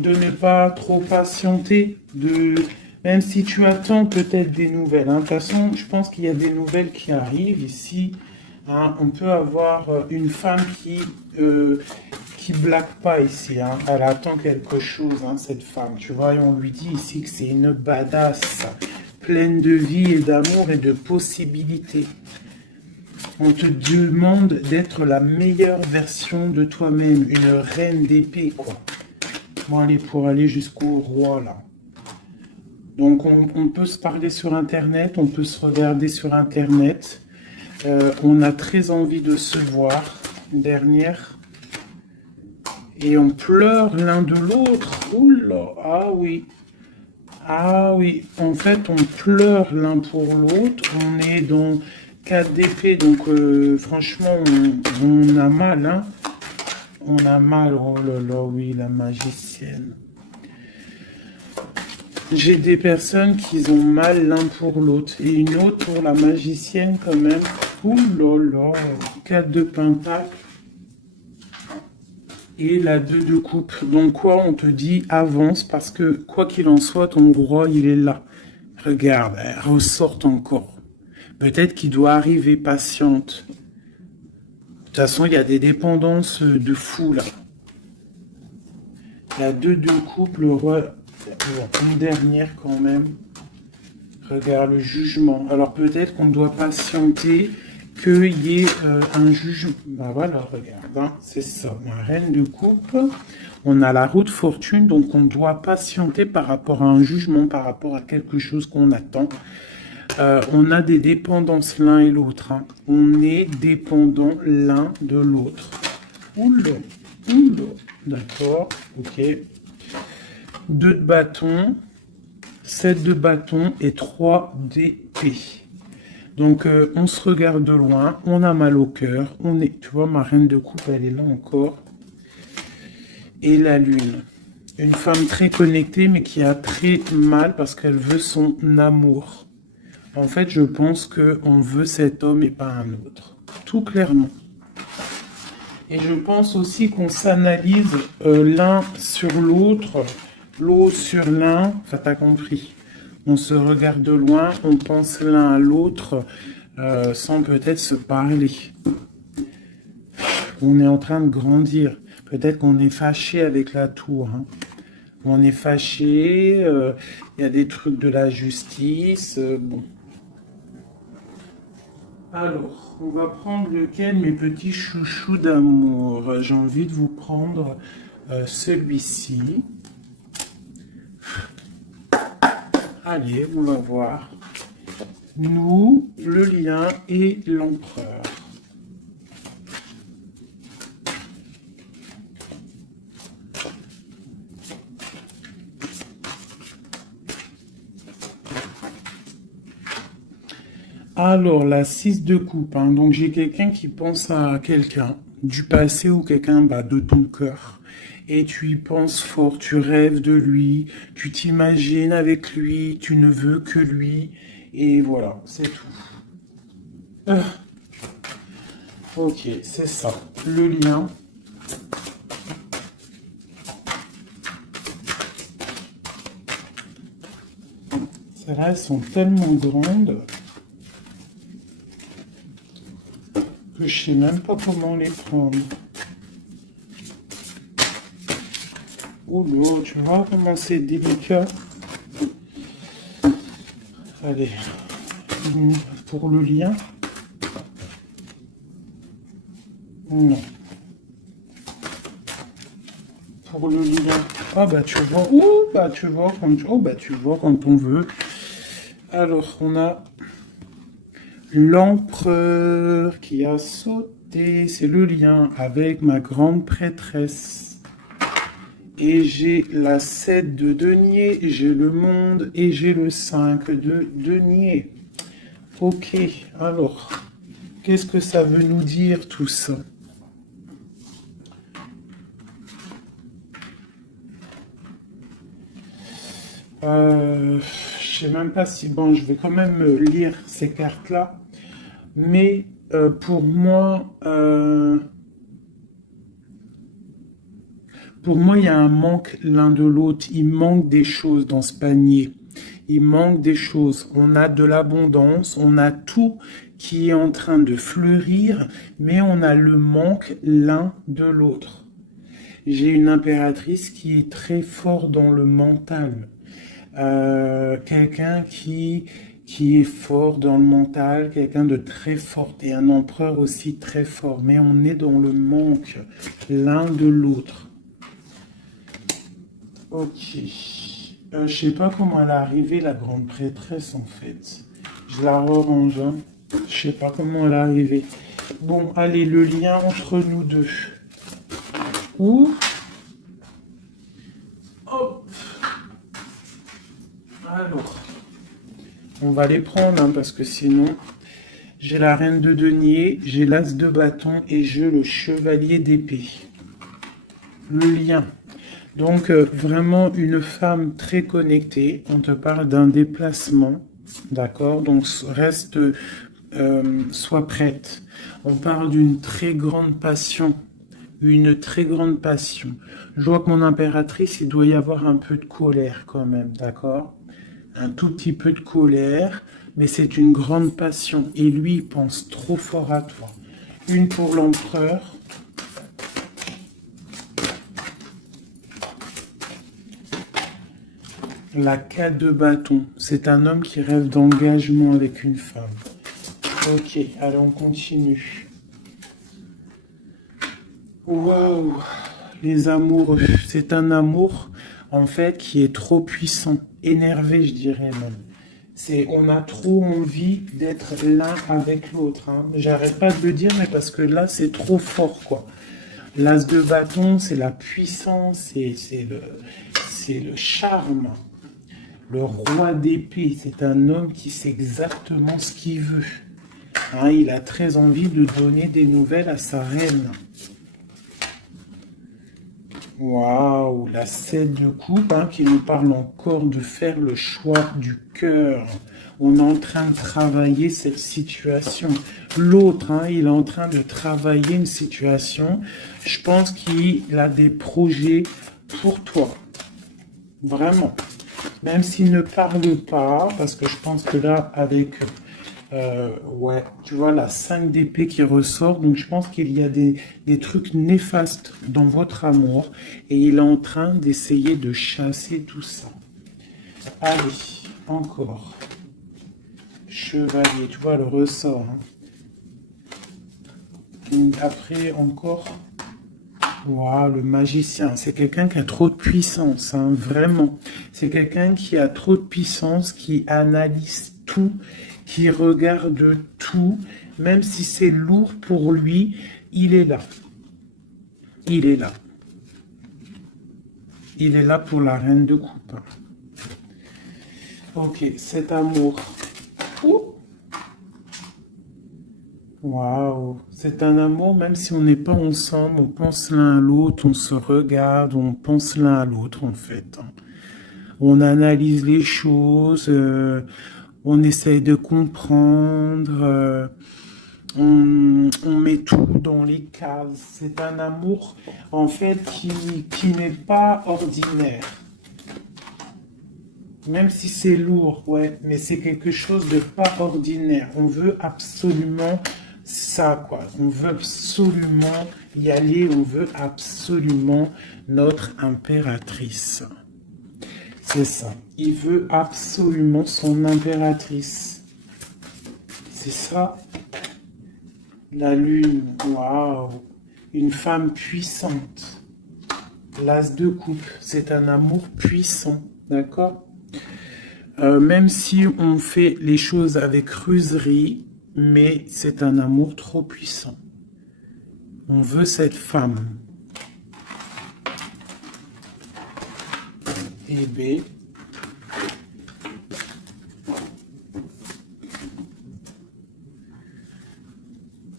ne pas trop patienter, même si tu attends peut-être des nouvelles, hein. De toute façon, je pense qu'il y a des nouvelles qui arrivent ici, hein. On peut avoir une femme qui blague pas ici, hein. Elle attend quelque chose, hein, cette femme. Tu vois, et on lui dit ici que c'est une badass, pleine de vie et d'amour et de possibilités. On te demande d'être la meilleure version de toi-même, une reine d'épée, quoi. Bon, allez, pour aller jusqu'au roi, là. Donc, on peut se parler sur Internet, on peut se regarder sur Internet. On a très envie de se voir. Une dernière. Et on pleure l'un de l'autre. Oula, ah oui. Ah oui, en fait, on pleure l'un pour l'autre. On est dans 4 d'épée, donc franchement, on a mal, hein. On a mal, oh là là, oui, la magicienne. J'ai des personnes qui ont mal l'un pour l'autre. Et une autre pour la magicienne quand même. Ouh là là, 4 de pentacle. Et la 2 de coupe. Donc quoi, on te dit avance parce que quoi qu'il en soit, ton roi, il est là. Regarde, elle ressort encore. Peut-être qu'il doit arriver patiente. De toute façon, il y a des dépendances de fou là. La 2 de coupe, le roi, une dernière quand même. Regarde le jugement. Alors peut-être qu'on doit patienter qu'il y ait un jugement. Ben voilà, regarde, hein, c'est ça. La reine de coupe. On a la roue de fortune, donc on doit patienter par rapport à un jugement, par rapport à quelque chose qu'on attend. On a des dépendances l'un et l'autre, hein. On est dépendant l'un de l'autre. Oula, oula. D'accord, ok. 2 de bâton, 7 de bâton et 3 d'épée. Donc, on se regarde de loin, on a mal au cœur. Tu vois, ma reine de coupe, elle est là encore. Et la lune. Une femme très connectée, mais qui a très mal parce qu'elle veut son amour. En fait, je pense qu'on veut cet homme et pas un autre. Tout clairement. Et je pense aussi qu'on s'analyse l'un sur l'autre, l'autre sur l'un. Enfin, t'as compris. On se regarde de loin, on pense l'un à l'autre sans peut-être se parler. on est en train de grandir. Peut-être qu'on est fâché avec la tour. Hein. On est fâché, il y a des trucs de la justice. Bon. Alors, on va prendre lequel, mes petits chouchous d'amour? J'ai envie de vous prendre celui-ci. Allez, on va voir. Nous, le lien et l'empereur. Alors, la 6 de coupe, hein. Donc j'ai quelqu'un qui pense à quelqu'un du passé ou quelqu'un de ton cœur. Et tu y penses fort, tu rêves de lui, tu t'imagines avec lui, tu ne veux que lui. Et voilà, c'est tout. Ok, c'est ça. Le lien. Celles-là, elles sont tellement grandes que je sais même pas comment les prendre. Oh là, tu vois comment c'est délicat. Allez, pour le lien. Non. Pour le lien. Ah bah tu vois. Ouh, bah tu vois quand tu vois quand on veut. Alors on a l'empereur qui a sauté. C'est le lien avec ma grande prêtresse. Et j'ai la 7 de denier, j'ai le monde et j'ai le 5 de denier. Ok, alors, qu'est-ce que ça veut nous dire tout ça? Je sais même pas si... Bon, je vais quand même lire ces cartes-là. Mais pour moi, il y a un manque l'un de l'autre. Il manque des choses dans ce panier. Il manque des choses. On a de l'abondance, on a tout qui est en train de fleurir, mais on a le manque l'un de l'autre. J'ai une impératrice qui est très fort dans le mental. Quelqu'un qui est fort dans le mental, quelqu'un de très fort, et un empereur aussi très fort. Mais on est dans le manque l'un de l'autre. Ok. Je sais pas comment elle est arrivée, la grande prêtresse, en fait. Je la rerange. Hein. Je sais pas comment elle est arrivée. Bon, allez, le lien entre nous deux. Ouh. Hop. Alors. On va les prendre, hein, parce que sinon... J'ai la reine de denier, j'ai l'as de bâton et j'ai le chevalier d'épée. Le lien. Donc, vraiment une femme très connectée. On te parle d'un déplacement, d'accord? Donc, reste, sois prête. On parle d'une très grande passion. Une très grande passion. Je vois que mon impératrice, il doit y avoir un peu de colère quand même, d'accord? Un tout petit peu de colère, mais c'est une grande passion. Et lui, il pense trop fort à toi. Une pour l'empereur. La 4 de bâton, c'est un homme qui rêve d'engagement avec une femme. Ok, allez, on continue. Waouh, les amoureux. C'est un amour, en fait, qui est trop puissant, énervé, je dirais même. On a trop envie d'être l'un avec l'autre. Hein. J'arrête pas de le dire, mais parce que là, c'est trop fort, quoi. L'as de bâton, c'est la puissance, c'est le charme. Le roi d'épée, c'est un homme qui sait exactement ce qu'il veut. Hein, il a très envie de donner des nouvelles à sa reine. Waouh, la 7 de coupe, hein, qui nous parle encore de faire le choix du cœur. On est en train de travailler cette situation. L'autre, hein, il est en train de travailler une situation. Je pense qu'il a des projets pour toi. Vraiment. Même s'il ne parle pas, parce que je pense que là, avec Ouais, tu vois la 5 d'épée qui ressort, donc je pense qu'il y a des trucs néfastes dans votre amour et il est en train d'essayer de chasser tout ça. Allez, encore. Chevalier, tu vois le ressort. Hein. Après, encore. Waouh, le magicien, c'est quelqu'un qui a trop de puissance, hein, vraiment. C'est quelqu'un qui a trop de puissance, qui analyse tout, qui regarde tout, même si c'est lourd pour lui, il est là. Il est là. Il est là pour la reine de coupe. Ok, cet amour. Ouh. Waouh, c'est un amour, même si on n'est pas ensemble, on pense l'un à l'autre, on se regarde, on pense l'un à l'autre en fait. On analyse les choses, on essaye de comprendre, on met tout dans les cases. C'est un amour en fait qui n'est pas ordinaire. Même si c'est lourd, ouais, mais c'est quelque chose de pas ordinaire. On veut absolument ça, quoi. On veut absolument y aller, on veut absolument notre impératrice. C'est ça. Il veut absolument son impératrice. C'est ça. La lune, waouh. Une femme puissante. L'as de coupe, c'est un amour puissant, d'accord? Même si on fait les choses avec ruserie, mais c'est un amour trop puissant. On veut cette femme. Et B.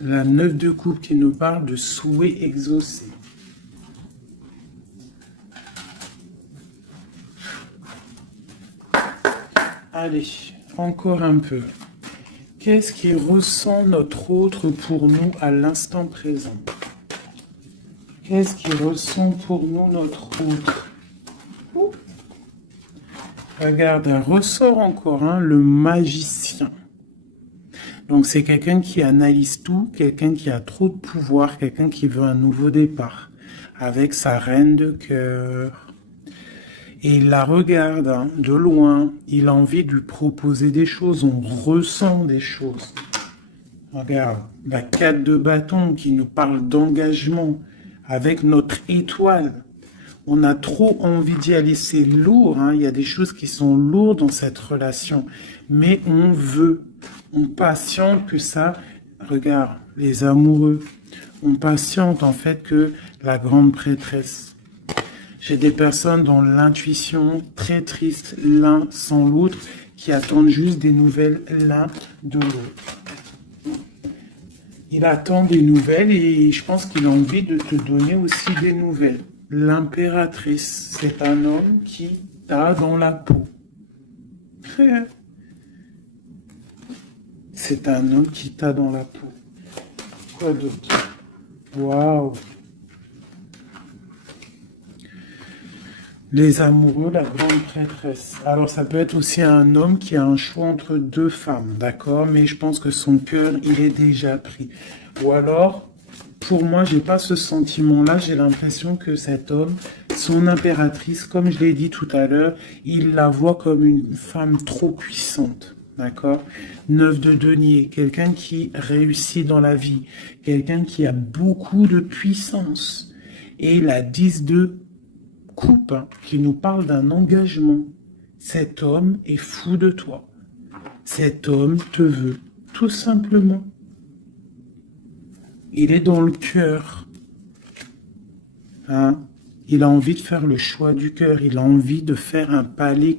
La 9 de coupe qui nous parle de souhait exaucé. Allez, encore un peu. Qu'est-ce qui ressent notre autre pour nous à l'instant présent? Qu'est-ce qui ressent pour nous notre autre? Ouh. Regarde, un ressort encore, hein, le magicien. Donc c'est quelqu'un qui analyse tout, quelqu'un qui a trop de pouvoir, quelqu'un qui veut un nouveau départ, avec sa reine de cœur. Et il la regarde hein, de loin, il a envie de lui proposer des choses, on ressent des choses. Regarde, la 4 de bâton qui nous parle d'engagement avec notre étoile. On a trop envie d'y aller, c'est lourd, hein. Il y a des choses qui sont lourdes dans cette relation, mais on veut, on patiente que ça, regarde, les amoureux, on patiente en fait que la grande prêtresse. J'ai des personnes dans l'intuition très triste l'un sans l'autre qui attendent juste des nouvelles l'un de l'autre. Il attend des nouvelles et je pense qu'il a envie de te donner aussi des nouvelles. L'impératrice, c'est un homme qui t'a dans la peau. C'est un homme qui t'a dans la peau. Quoi d'autre? Waouh! Les amoureux, la grande prêtresse. Alors ça peut être aussi un homme qui a un choix entre deux femmes, d'accord? Mais je pense que son cœur, il est déjà pris. Ou alors, pour moi, j'ai pas ce sentiment-là. J'ai l'impression que cet homme, son impératrice, comme je l'ai dit tout à l'heure, il la voit comme une femme trop puissante. D'accord? 9 de denier, quelqu'un qui réussit dans la vie, quelqu'un qui a beaucoup de puissance. Et la 10 de coupe hein, qui nous parle d'un engagement. Cet homme est fou de toi. Cet homme te veut, tout simplement. Il est dans le cœur. Hein? Il a envie de faire le choix du cœur. Il a envie de faire un palais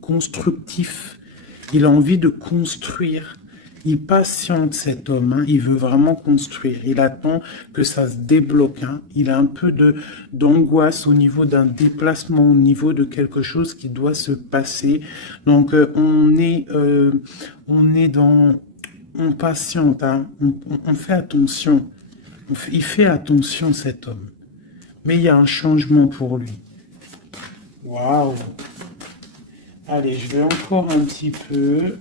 constructif. Il a envie de construire. Il patiente cet homme, hein. Il veut vraiment construire. Il attend que ça se débloque. Hein. Il a un peu d'angoisse au niveau d'un déplacement, au niveau de quelque chose qui doit se passer. Donc on est dans, on patiente, hein. On fait attention. Il fait attention cet homme. Mais il y a un changement pour lui. Waouh! Allez, je vais encore un petit peu.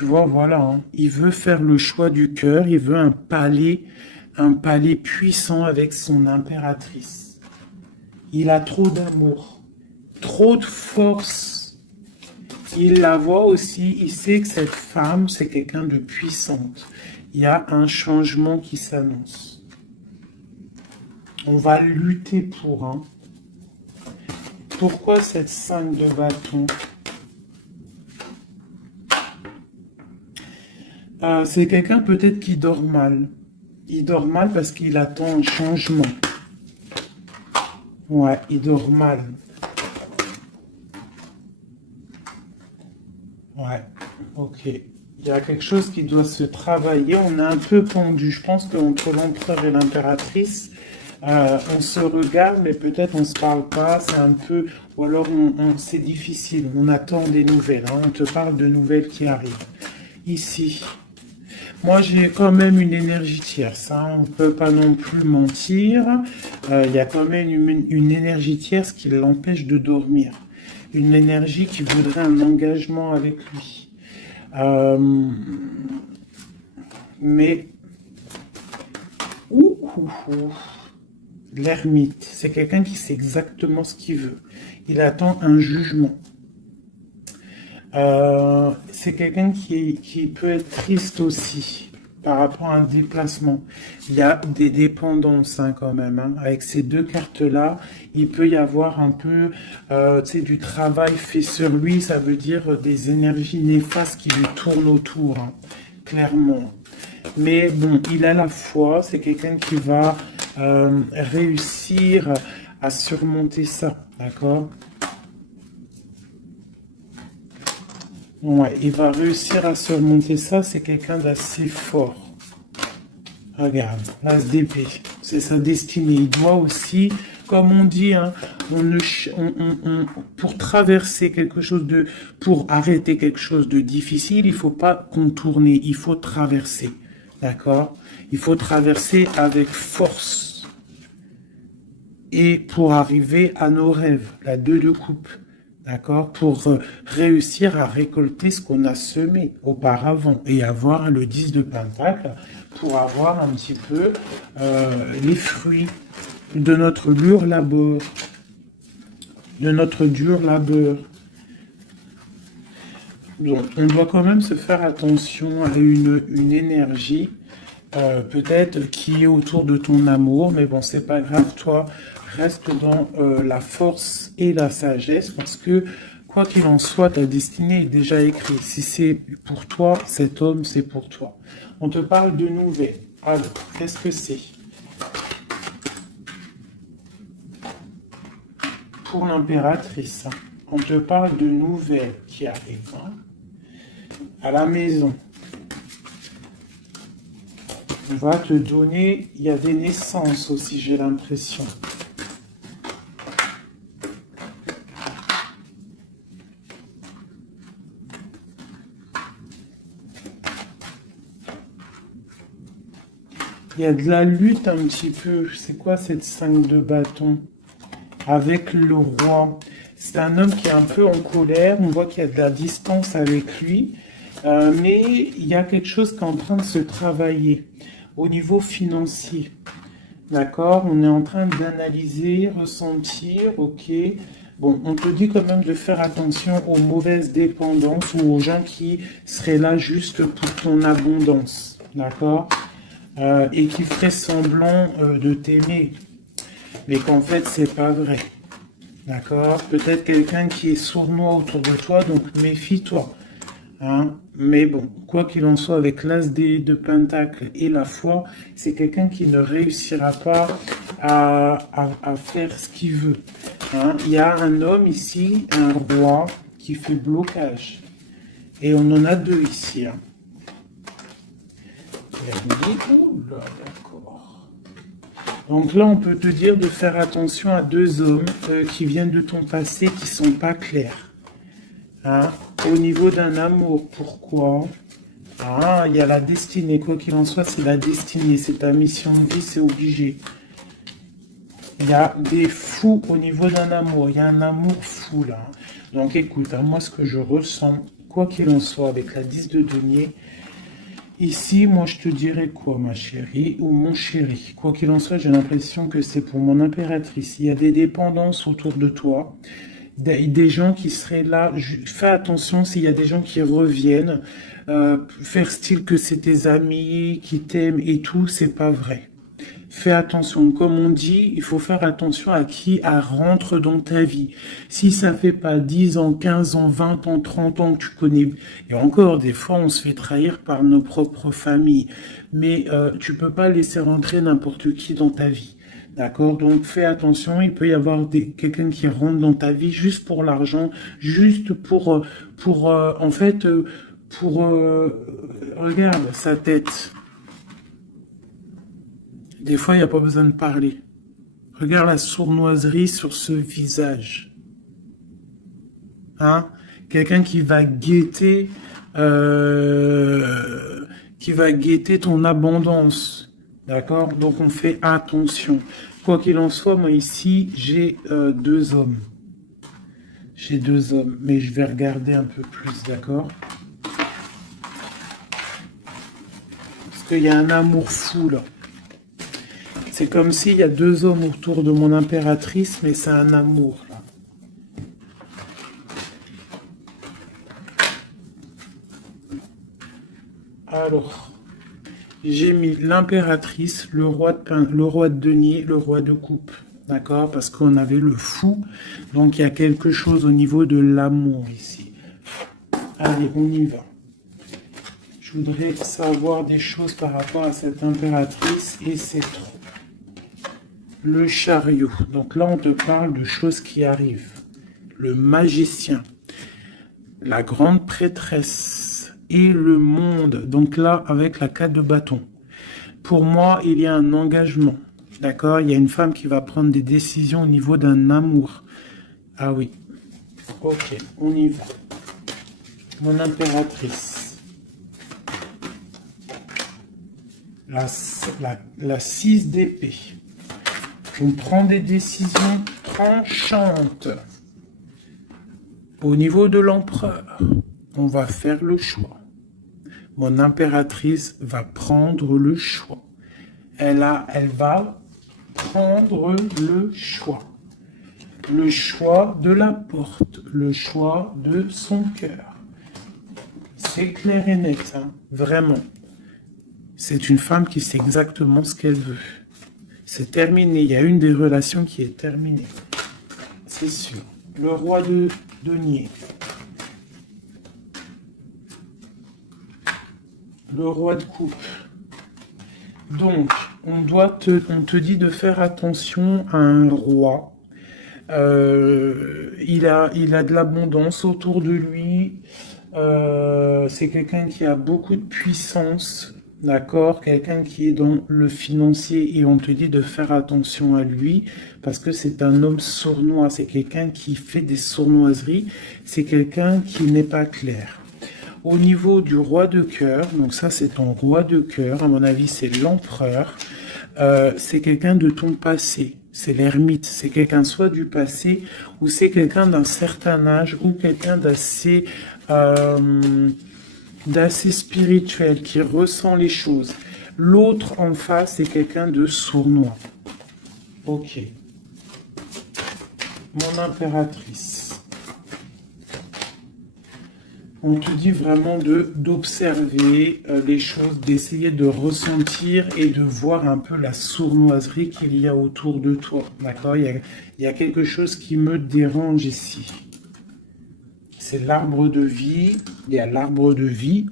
tu vois, voilà, hein. Il veut faire le choix du cœur, il veut un palais puissant avec son impératrice. Il a trop d'amour, trop de force. Il la voit aussi, il sait que cette femme, c'est quelqu'un de puissante. Il y a un changement qui s'annonce. On va lutter pour, hein. Pourquoi cette 5 de bâton? C'est quelqu'un peut-être qui dort mal. Il dort mal parce qu'il attend un changement. Ouais, il dort mal. Ouais, ok. Il y a quelque chose qui doit se travailler. On est un peu pendu. Je pense qu'entre l'empereur et l'impératrice, on se regarde, mais peut-être on se parle pas. C'est un peu, ou alors c'est difficile. On attend des nouvelles, hein. On te parle de nouvelles qui arrivent. Ici, moi j'ai quand même une énergie tierce, hein. On ne peut pas non plus mentir. Il y a quand même une énergie tierce qui l'empêche de dormir. Une énergie qui voudrait un engagement avec lui. Mais l'ermite, c'est quelqu'un qui sait exactement ce qu'il veut. Il attend un jugement. C'est quelqu'un qui peut être triste aussi par rapport à un déplacement. Il y a des dépendances, hein, quand même, hein. Avec ces deux cartes-là, il peut y avoir un peu du travail fait sur lui. Ça veut dire des énergies néfastes qui lui tournent autour, hein, clairement. Mais bon, il a la foi. C'est quelqu'un qui va réussir à surmonter ça, d'accord? Ouais, il va réussir à surmonter ça, c'est quelqu'un d'assez fort. Regarde, l'as d'épée, c'est sa destinée. Il doit aussi, comme on dit, hein, pour traverser quelque chose de, pour arrêter quelque chose de difficile, il faut pas contourner, il faut traverser. D'accord? Il faut traverser avec force. Et pour arriver à nos rêves, la 2 de coupe. D'accord? Pour réussir à récolter ce qu'on a semé auparavant et avoir le 10 de pentacle pour avoir un petit peu les fruits de notre dur labeur. De notre dur labeur. Donc, on doit quand même se faire attention à une énergie peut-être qui est autour de ton amour, mais bon, c'est pas grave, toi, reste dans la force et la sagesse, parce que, quoi qu'il en soit, ta destinée est déjà écrite. Si c'est pour toi, cet homme, c'est pour toi. On te parle de nouvelles. Alors, qu'est-ce que c'est? Pour l'impératrice, hein, on te parle de nouvelles qui arrivent, hein, à la maison. On va te donner, il y a des naissances aussi, j'ai l'impression. Il y a de la lutte un petit peu. C'est quoi cette 5 de bâton? Avec le roi. C'est un homme qui est un peu en colère. On voit qu'il y a de la distance avec lui. Mais il y a quelque chose qui est en train de se travailler au niveau financier. D'accord? On est en train d'analyser, ressentir, ok. Bon, on te dit quand même de faire attention aux mauvaises dépendances ou aux gens qui seraient là juste pour ton abondance. D'accord? Et qui feraient semblant de t'aimer. Mais qu'en fait, c'est pas vrai. D'accord? Peut-être quelqu'un qui est sournois autour de toi, donc méfie-toi. Hein? Mais bon, quoi qu'il en soit, avec l'as de pentacle et la foi, c'est quelqu'un qui ne réussira pas à faire ce qu'il veut. Hein? Il y a un homme ici, un roi, qui fait blocage. Et on en a deux ici. Hein. D'accord. Donc là, on peut te dire de faire attention à deux hommes qui viennent de ton passé qui sont pas clairs. Hein? Au niveau d'un amour, pourquoi? Ah, il y a la destinée, quoi qu'il en soit, c'est la destinée, c'est ta mission de vie, c'est obligé. Il y a des fous au niveau d'un amour, il y a un amour fou là. Donc écoute, hein, moi ce que je ressens, quoi qu'il en soit, avec la 10 de denier, ici, moi, je te dirais quoi, ma chérie ou mon chéri? Quoi qu'il en soit, j'ai l'impression que c'est pour mon impératrice. Il y a des dépendances autour de toi, des gens qui seraient là. Fais attention s'il y a des gens qui reviennent, faire style que c'est tes amis qui t'aiment et tout, c'est pas vrai. Fais attention, comme on dit, il faut faire attention à qui rentre dans ta vie. Si ça fait pas 10 ans, 15 ans, 20 ans, 30 ans que tu connais, et encore, des fois, on se fait trahir par nos propres familles, mais tu peux pas laisser rentrer n'importe qui dans ta vie. D'accord? Donc fais attention, il peut y avoir quelqu'un qui rentre dans ta vie juste pour l'argent, juste en fait, regarde sa tête. Des fois, il n'y a pas besoin de parler. Regarde la sournoiserie sur ce visage. Hein? Quelqu'un qui va guetter ton abondance. D'accord? Donc, on fait attention. Quoi qu'il en soit, moi ici, j'ai 2 hommes. J'ai 2 hommes, mais je vais regarder un peu plus, d'accord? Parce qu'il y a un amour fou, là. C'est comme s'il y a 2 hommes autour de mon impératrice, mais c'est un amour, là. Alors, j'ai mis l'impératrice, le roi de denier, le roi de coupe. D'accord? Parce qu'on avait le fou. Donc, il y a quelque chose au niveau de l'amour ici. Allez, on y va. Je voudrais savoir des choses par rapport à cette impératrice et c'est trop. Le chariot. Donc là, on te parle de choses qui arrivent. Le magicien. La grande prêtresse. Et le monde. Donc là, avec la 4 de bâton. Pour moi, il y a un engagement. D'accord? Il y a une femme qui va prendre des décisions au niveau d'un amour. Ah oui. Ok, on y va. Mon impératrice. La 6 d'épée. On prend des décisions tranchantes. Au niveau de l'empereur, on va faire le choix. Mon impératrice va prendre le choix. Elle va prendre le choix. Le choix de la porte, le choix de son cœur. C'est clair et net, hein, vraiment. C'est une femme qui sait exactement ce qu'elle veut. C'est terminé. Il y a une des relations qui est terminée. C'est sûr. Le roi de denier. Le roi de coupe. Donc, on te dit de faire attention à un roi. Il a de l'abondance autour de lui. C'est quelqu'un qui a beaucoup de puissance. D'accord, quelqu'un qui est dans le financier et on te dit de faire attention à lui parce que c'est un homme sournois, c'est quelqu'un qui fait des sournoiseries, c'est quelqu'un qui n'est pas clair. Au niveau du roi de cœur, donc ça c'est ton roi de cœur, à mon avis c'est l'empereur, c'est quelqu'un de ton passé, c'est l'ermite, c'est quelqu'un soit du passé ou c'est quelqu'un d'un certain âge ou quelqu'un d'assez spirituel, qui ressent les choses. L'autre en face, c'est quelqu'un de sournois. Ok. Mon impératrice. On te dit vraiment d'observer les choses, d'essayer de ressentir et de voir un peu la sournoiserie qu'il y a autour de toi. D'accord? Il y a quelque chose qui me dérange ici. C'est l'arbre de vie. Il y a l'arbre de vie.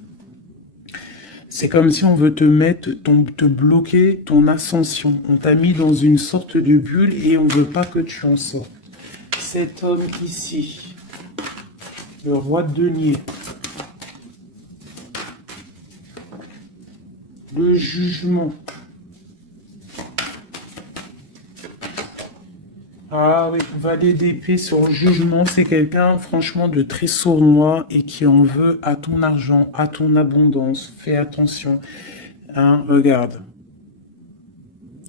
C'est comme si on veut te bloquer ton ascension. On t'a mis dans une sorte de bulle et on ne veut pas que tu en sortes. Cet homme ici, le roi de denier, le jugement. Ah oui, valet d'épée sur le jugement, c'est quelqu'un franchement de très sournois et qui en veut à ton argent, à ton abondance. Fais attention. Hein, regarde.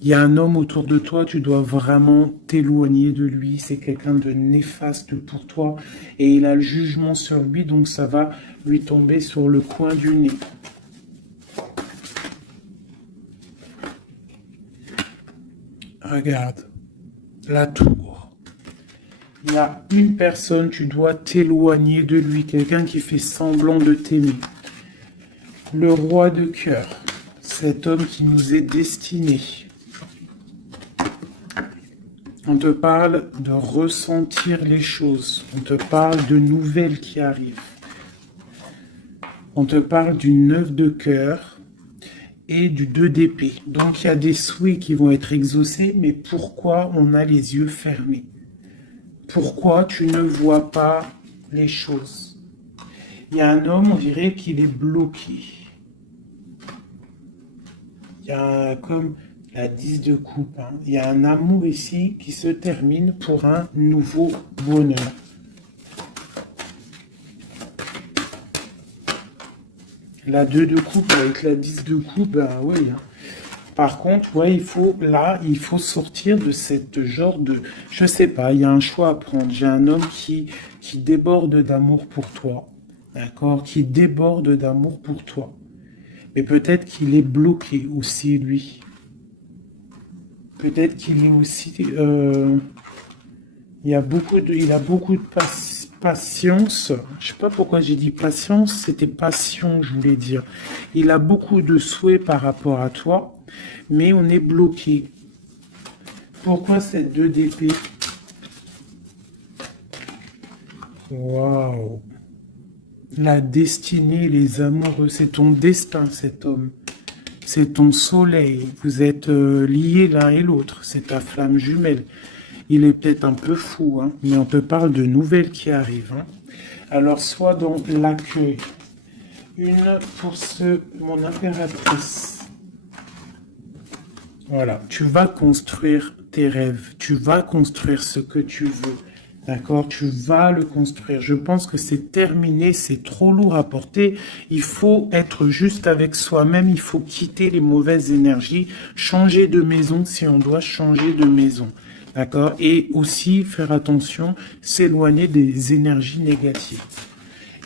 Il y a un homme autour de toi, tu dois vraiment t'éloigner de lui. C'est quelqu'un de néfaste pour toi. Et il a le jugement sur lui, donc ça va lui tomber sur le coin du nez. Regarde, la tour. Il y a une personne, tu dois t'éloigner de lui. Quelqu'un qui fait semblant de t'aimer. Le roi de cœur. Cet homme qui nous est destiné. On te parle de ressentir les choses. On te parle de nouvelles qui arrivent. On te parle du 9 de cœur et du 2 d'épée. Donc il y a des souhaits qui vont être exaucés, mais pourquoi on a les yeux fermés? Pourquoi tu ne vois pas les choses? Il y a un homme, on dirait qu'il est bloqué. Il y a comme la 10 de coupe. Hein. Il y a un amour ici qui se termine pour un nouveau bonheur. La 2 de coupe avec la 10 de coupe, ben oui. Hein. Par contre, ouais, il faut sortir de cette genre de... Je sais pas, il y a un choix à prendre. J'ai un homme qui déborde d'amour pour toi. D'accord? Qui déborde d'amour pour toi. Mais peut-être qu'il est bloqué aussi, lui. Peut-être qu'il est aussi... il a beaucoup de patience. Je sais pas pourquoi j'ai dit patience, c'était passion, je voulais dire. Il a beaucoup de souhaits par rapport à toi, mais on est bloqué. Pourquoi cette 2 d'épée? Waouh! La destinée, les amoureux, c'est ton destin, cet homme. C'est ton soleil. Vous êtes liés l'un et l'autre. C'est ta flamme jumelle. Il est peut-être un peu fou, hein, mais on te parle de nouvelles qui arrivent. Hein. Alors, sois dans l'accueil. Une pour mon impératrice. Voilà, tu vas construire tes rêves. Tu vas construire ce que tu veux. D'accord? Tu vas le construire. Je pense que c'est terminé, c'est trop lourd à porter. Il faut être juste avec soi-même. Il faut quitter les mauvaises énergies. Changer de maison si on doit changer de maison. D'accord? Et aussi faire attention, s'éloigner des énergies négatives.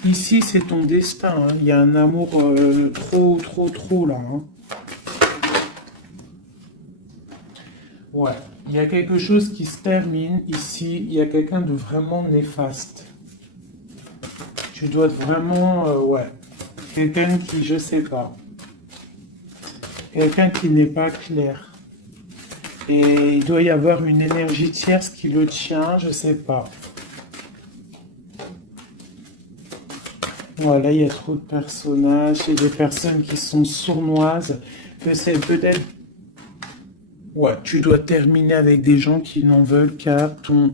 Ici, c'est ton destin. Hein. Il y a un amour trop là. Hein. Ouais. Il y a quelque chose qui se termine ici. Il y a quelqu'un de vraiment néfaste. Tu dois vraiment... ouais. Quelqu'un qui, je sais pas. Quelqu'un qui n'est pas clair. Et il doit y avoir une énergie tierce qui le tient, je sais pas. Voilà, il y a trop de personnages et des personnes qui sont sournoises. Que c'est peut-être... Ouais, tu dois terminer avec des gens qui n'en veulent qu'à ton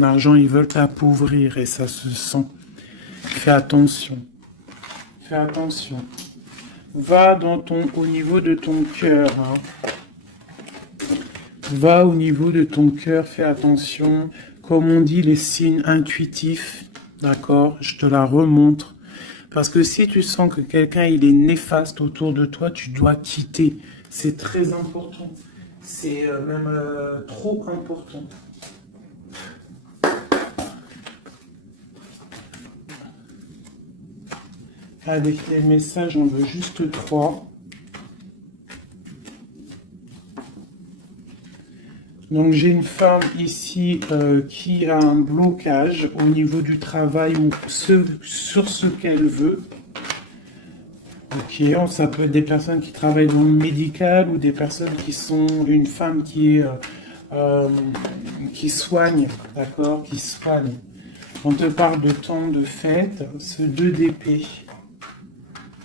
argent. Ils veulent t'appauvrir et ça se sent. Fais attention. Fais attention. Va au niveau de ton cœur. Hein. Va au niveau de ton cœur, fais attention. Comme on dit, les signes intuitifs, d'accord? Je te la remontre. Parce que si tu sens que quelqu'un il est néfaste autour de toi, tu dois quitter. C'est très important. C'est même trop important. Avec les messages, j'en veux juste 3. Donc j'ai une femme ici qui a un blocage au niveau du travail ou sur ce qu'elle veut. Ok, ça peut être des personnes qui travaillent dans le médical ou des personnes qui sont une femme qui soigne, d'accord, qui soigne. On te parle de temps de fête, ce 2 d'épée.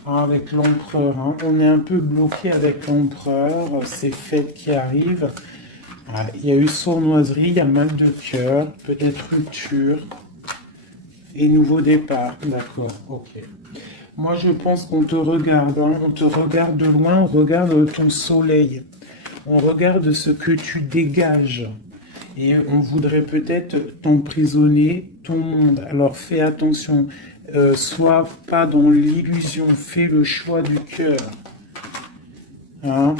Avec l'empereur, hein. On est un peu bloqué avec l'empereur, ces fêtes qui arrivent. Il y a eu sournoiserie, il y a mal de cœur, peut-être rupture et nouveau départ. D'accord, ok. Moi, je pense qu'on te regarde, hein. On te regarde de loin, on regarde ton soleil, on regarde ce que tu dégages. Et on voudrait peut-être t'emprisonner, ton monde. Alors fais attention, sois pas dans l'illusion, fais le choix du cœur. Hein.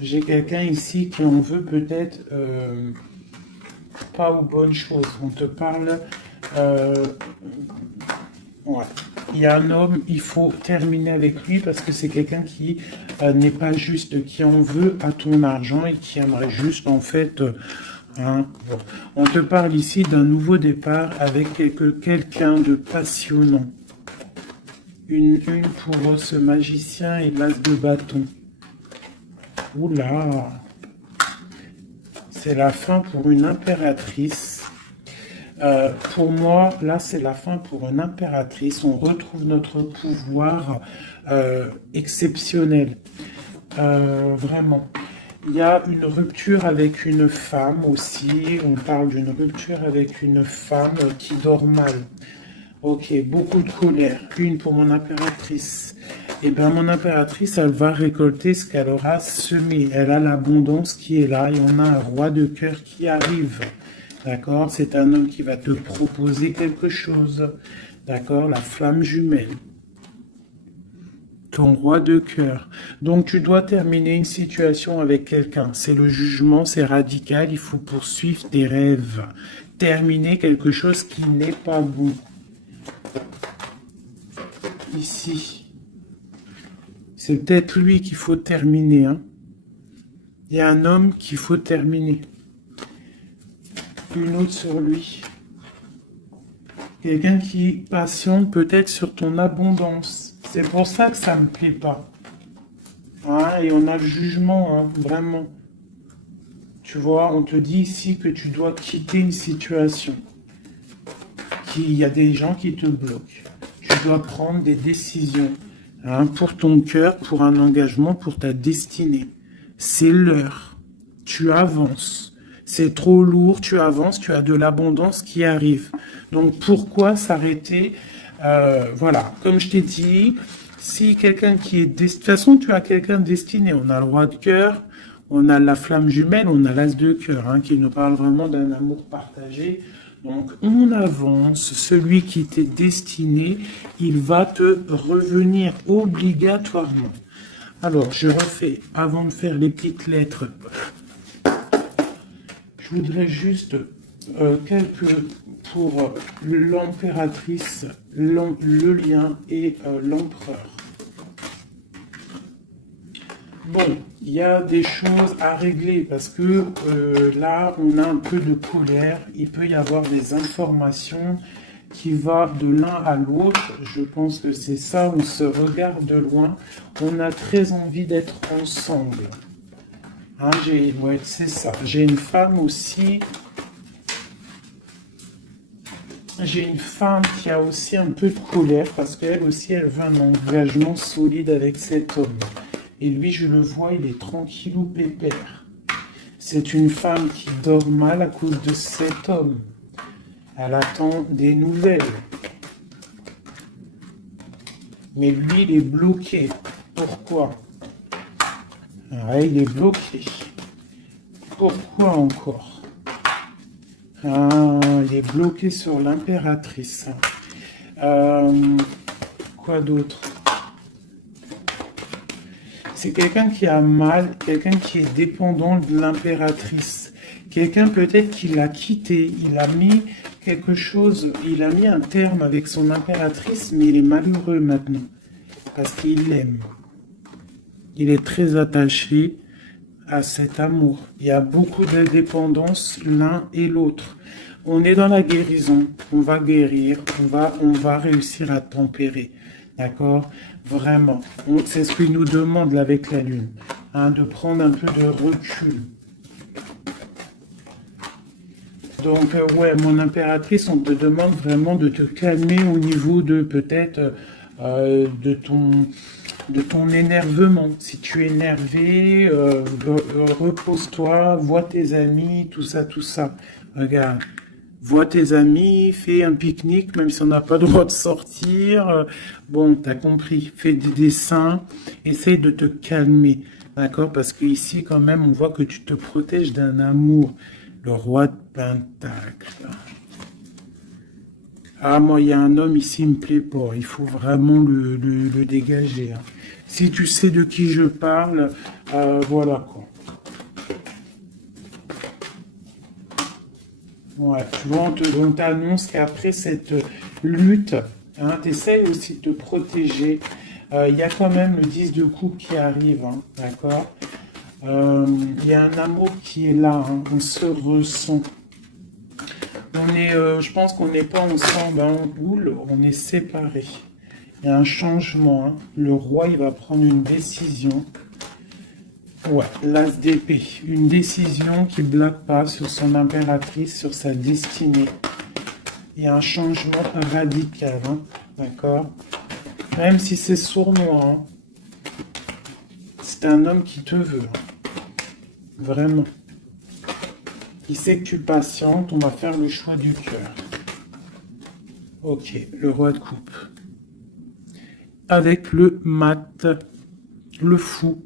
J'ai quelqu'un ici qui en veut peut-être pas aux bonnes choses. On te parle... ouais. Il y a un homme, il faut terminer avec lui parce que c'est quelqu'un qui n'est pas juste, qui en veut à ton argent et qui aimerait juste en fait... hein, bon. On te parle ici d'un nouveau départ avec quelqu'un de passionnant. Une pour ce magicien et l'as de bâton. Oula! C'est la fin pour une impératrice. Pour moi, là, c'est la fin pour une impératrice. On retrouve notre pouvoir exceptionnel. Vraiment. Il y a une rupture avec une femme aussi. On parle d'une rupture avec une femme qui dort mal. Ok, beaucoup de colère. Une pour mon impératrice. Eh bien, mon impératrice, elle va récolter ce qu'elle aura semé. Elle a l'abondance qui est là et on a un roi de cœur qui arrive. D'accord? C'est un homme qui va te proposer quelque chose. D'accord? La flamme jumelle. Ton roi de cœur. Donc, tu dois terminer une situation avec quelqu'un. C'est le jugement, c'est radical. Il faut poursuivre tes rêves. Terminer quelque chose qui n'est pas bon. Ici. C'est peut-être lui qu'il faut terminer. Hein. Il y a un homme qu'il faut terminer. Une autre sur lui. Quelqu'un qui patiente peut-être sur ton abondance. C'est pour ça que ça me plaît pas. Hein, et on a le jugement, hein, vraiment. Tu vois, on te dit ici que tu dois quitter une situation. Il y a des gens qui te bloquent. Tu dois prendre des décisions. Hein, pour ton cœur, pour un engagement, pour ta destinée. C'est l'heure. Tu avances. C'est trop lourd, tu avances, tu as de l'abondance qui arrive. Donc pourquoi s'arrêter? Voilà, comme je t'ai dit, si quelqu'un qui est... De toute façon, tu as quelqu'un destiné. On a le roi de cœur, on a la flamme jumelle, on a l'as de cœur, hein, qui nous parle vraiment d'un amour partagé. Donc, on avance. Celui qui t'est destiné, il va te revenir obligatoirement. Alors, je refais, avant de faire les petites lettres, je voudrais juste quelques pour l'impératrice, le lien et l'empereur. Bon, il y a des choses à régler parce que là, on a un peu de colère. Il peut y avoir des informations qui vont de l'un à l'autre. Je pense que c'est ça, on se regarde de loin. On a très envie d'être ensemble. Hein, ouais, c'est ça. J'ai une femme aussi. J'ai une femme qui a aussi un peu de colère parce qu'elle aussi, elle veut un engagement solide avec cet homme. Et lui, je le vois, il est tranquillou pépère. C'est une femme qui dort mal à cause de cet homme. Elle attend des nouvelles. Mais lui, il est bloqué. Pourquoi? Ah, il est bloqué. Pourquoi encore? Ah, il est bloqué sur l'impératrice. Quoi d'autre? C'est quelqu'un qui a mal, quelqu'un qui est dépendant de l'impératrice. Quelqu'un peut-être qui l'a quitté, il a mis quelque chose, il a mis un terme avec son impératrice, mais il est malheureux maintenant. Parce qu'il l'aime. Il est très attaché à cet amour. Il y a beaucoup de dépendance l'un et l'autre. On est dans la guérison, on va guérir, on va réussir à tempérer. D'accord? Vraiment. C'est ce qu'il nous demande là, avec la Lune. Hein, de prendre un peu de recul. Donc, ouais, mon impératrice, on te demande vraiment de te calmer au niveau de peut-être de ton énervement. Si tu es énervé, repose-toi, vois tes amis, tout ça, tout ça. Regarde. Vois tes amis, fais un pique-nique, même si on n'a pas le droit de sortir. Bon, t'as compris. Fais des dessins. Essaye de te calmer. D'accord? Parce qu'ici, quand même, on voit que tu te protèges d'un amour. Le roi de Pentacle. Ah, moi, il y a un homme ici, il me plaît pas. Il faut vraiment le dégager. Hein. Si tu sais de qui je parle, Voilà quoi. Ouais, tu vois, on t'annonce qu'après cette lutte, hein, tu essayes aussi de te protéger. Il y a quand même le 10 de coupe qui arrive, hein, d'accord? Il y a un amour qui est là, hein, on se ressent. Je pense qu'on n'est pas ensemble, hein, en boule, on est séparés. Il y a un changement, hein. Le roi, il va prendre une décision. Ouais, l'as d'épée. Une décision qui ne blague pas sur son impératrice, sur sa destinée. Il y a un changement radical, hein, d'accord? Même si c'est sournois, hein, c'est un homme qui te veut, hein, vraiment. Il sait que tu patientes, on va faire le choix du cœur. Ok, le roi de coupe. Avec le mat, le fou.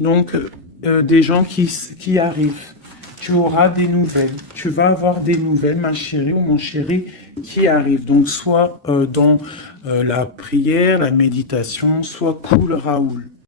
Donc, des gens qui arrivent. Tu auras des nouvelles. Tu vas avoir des nouvelles, ma chérie ou mon chéri, qui arrivent. Donc, soit dans la prière, la méditation, soit cool Raoul.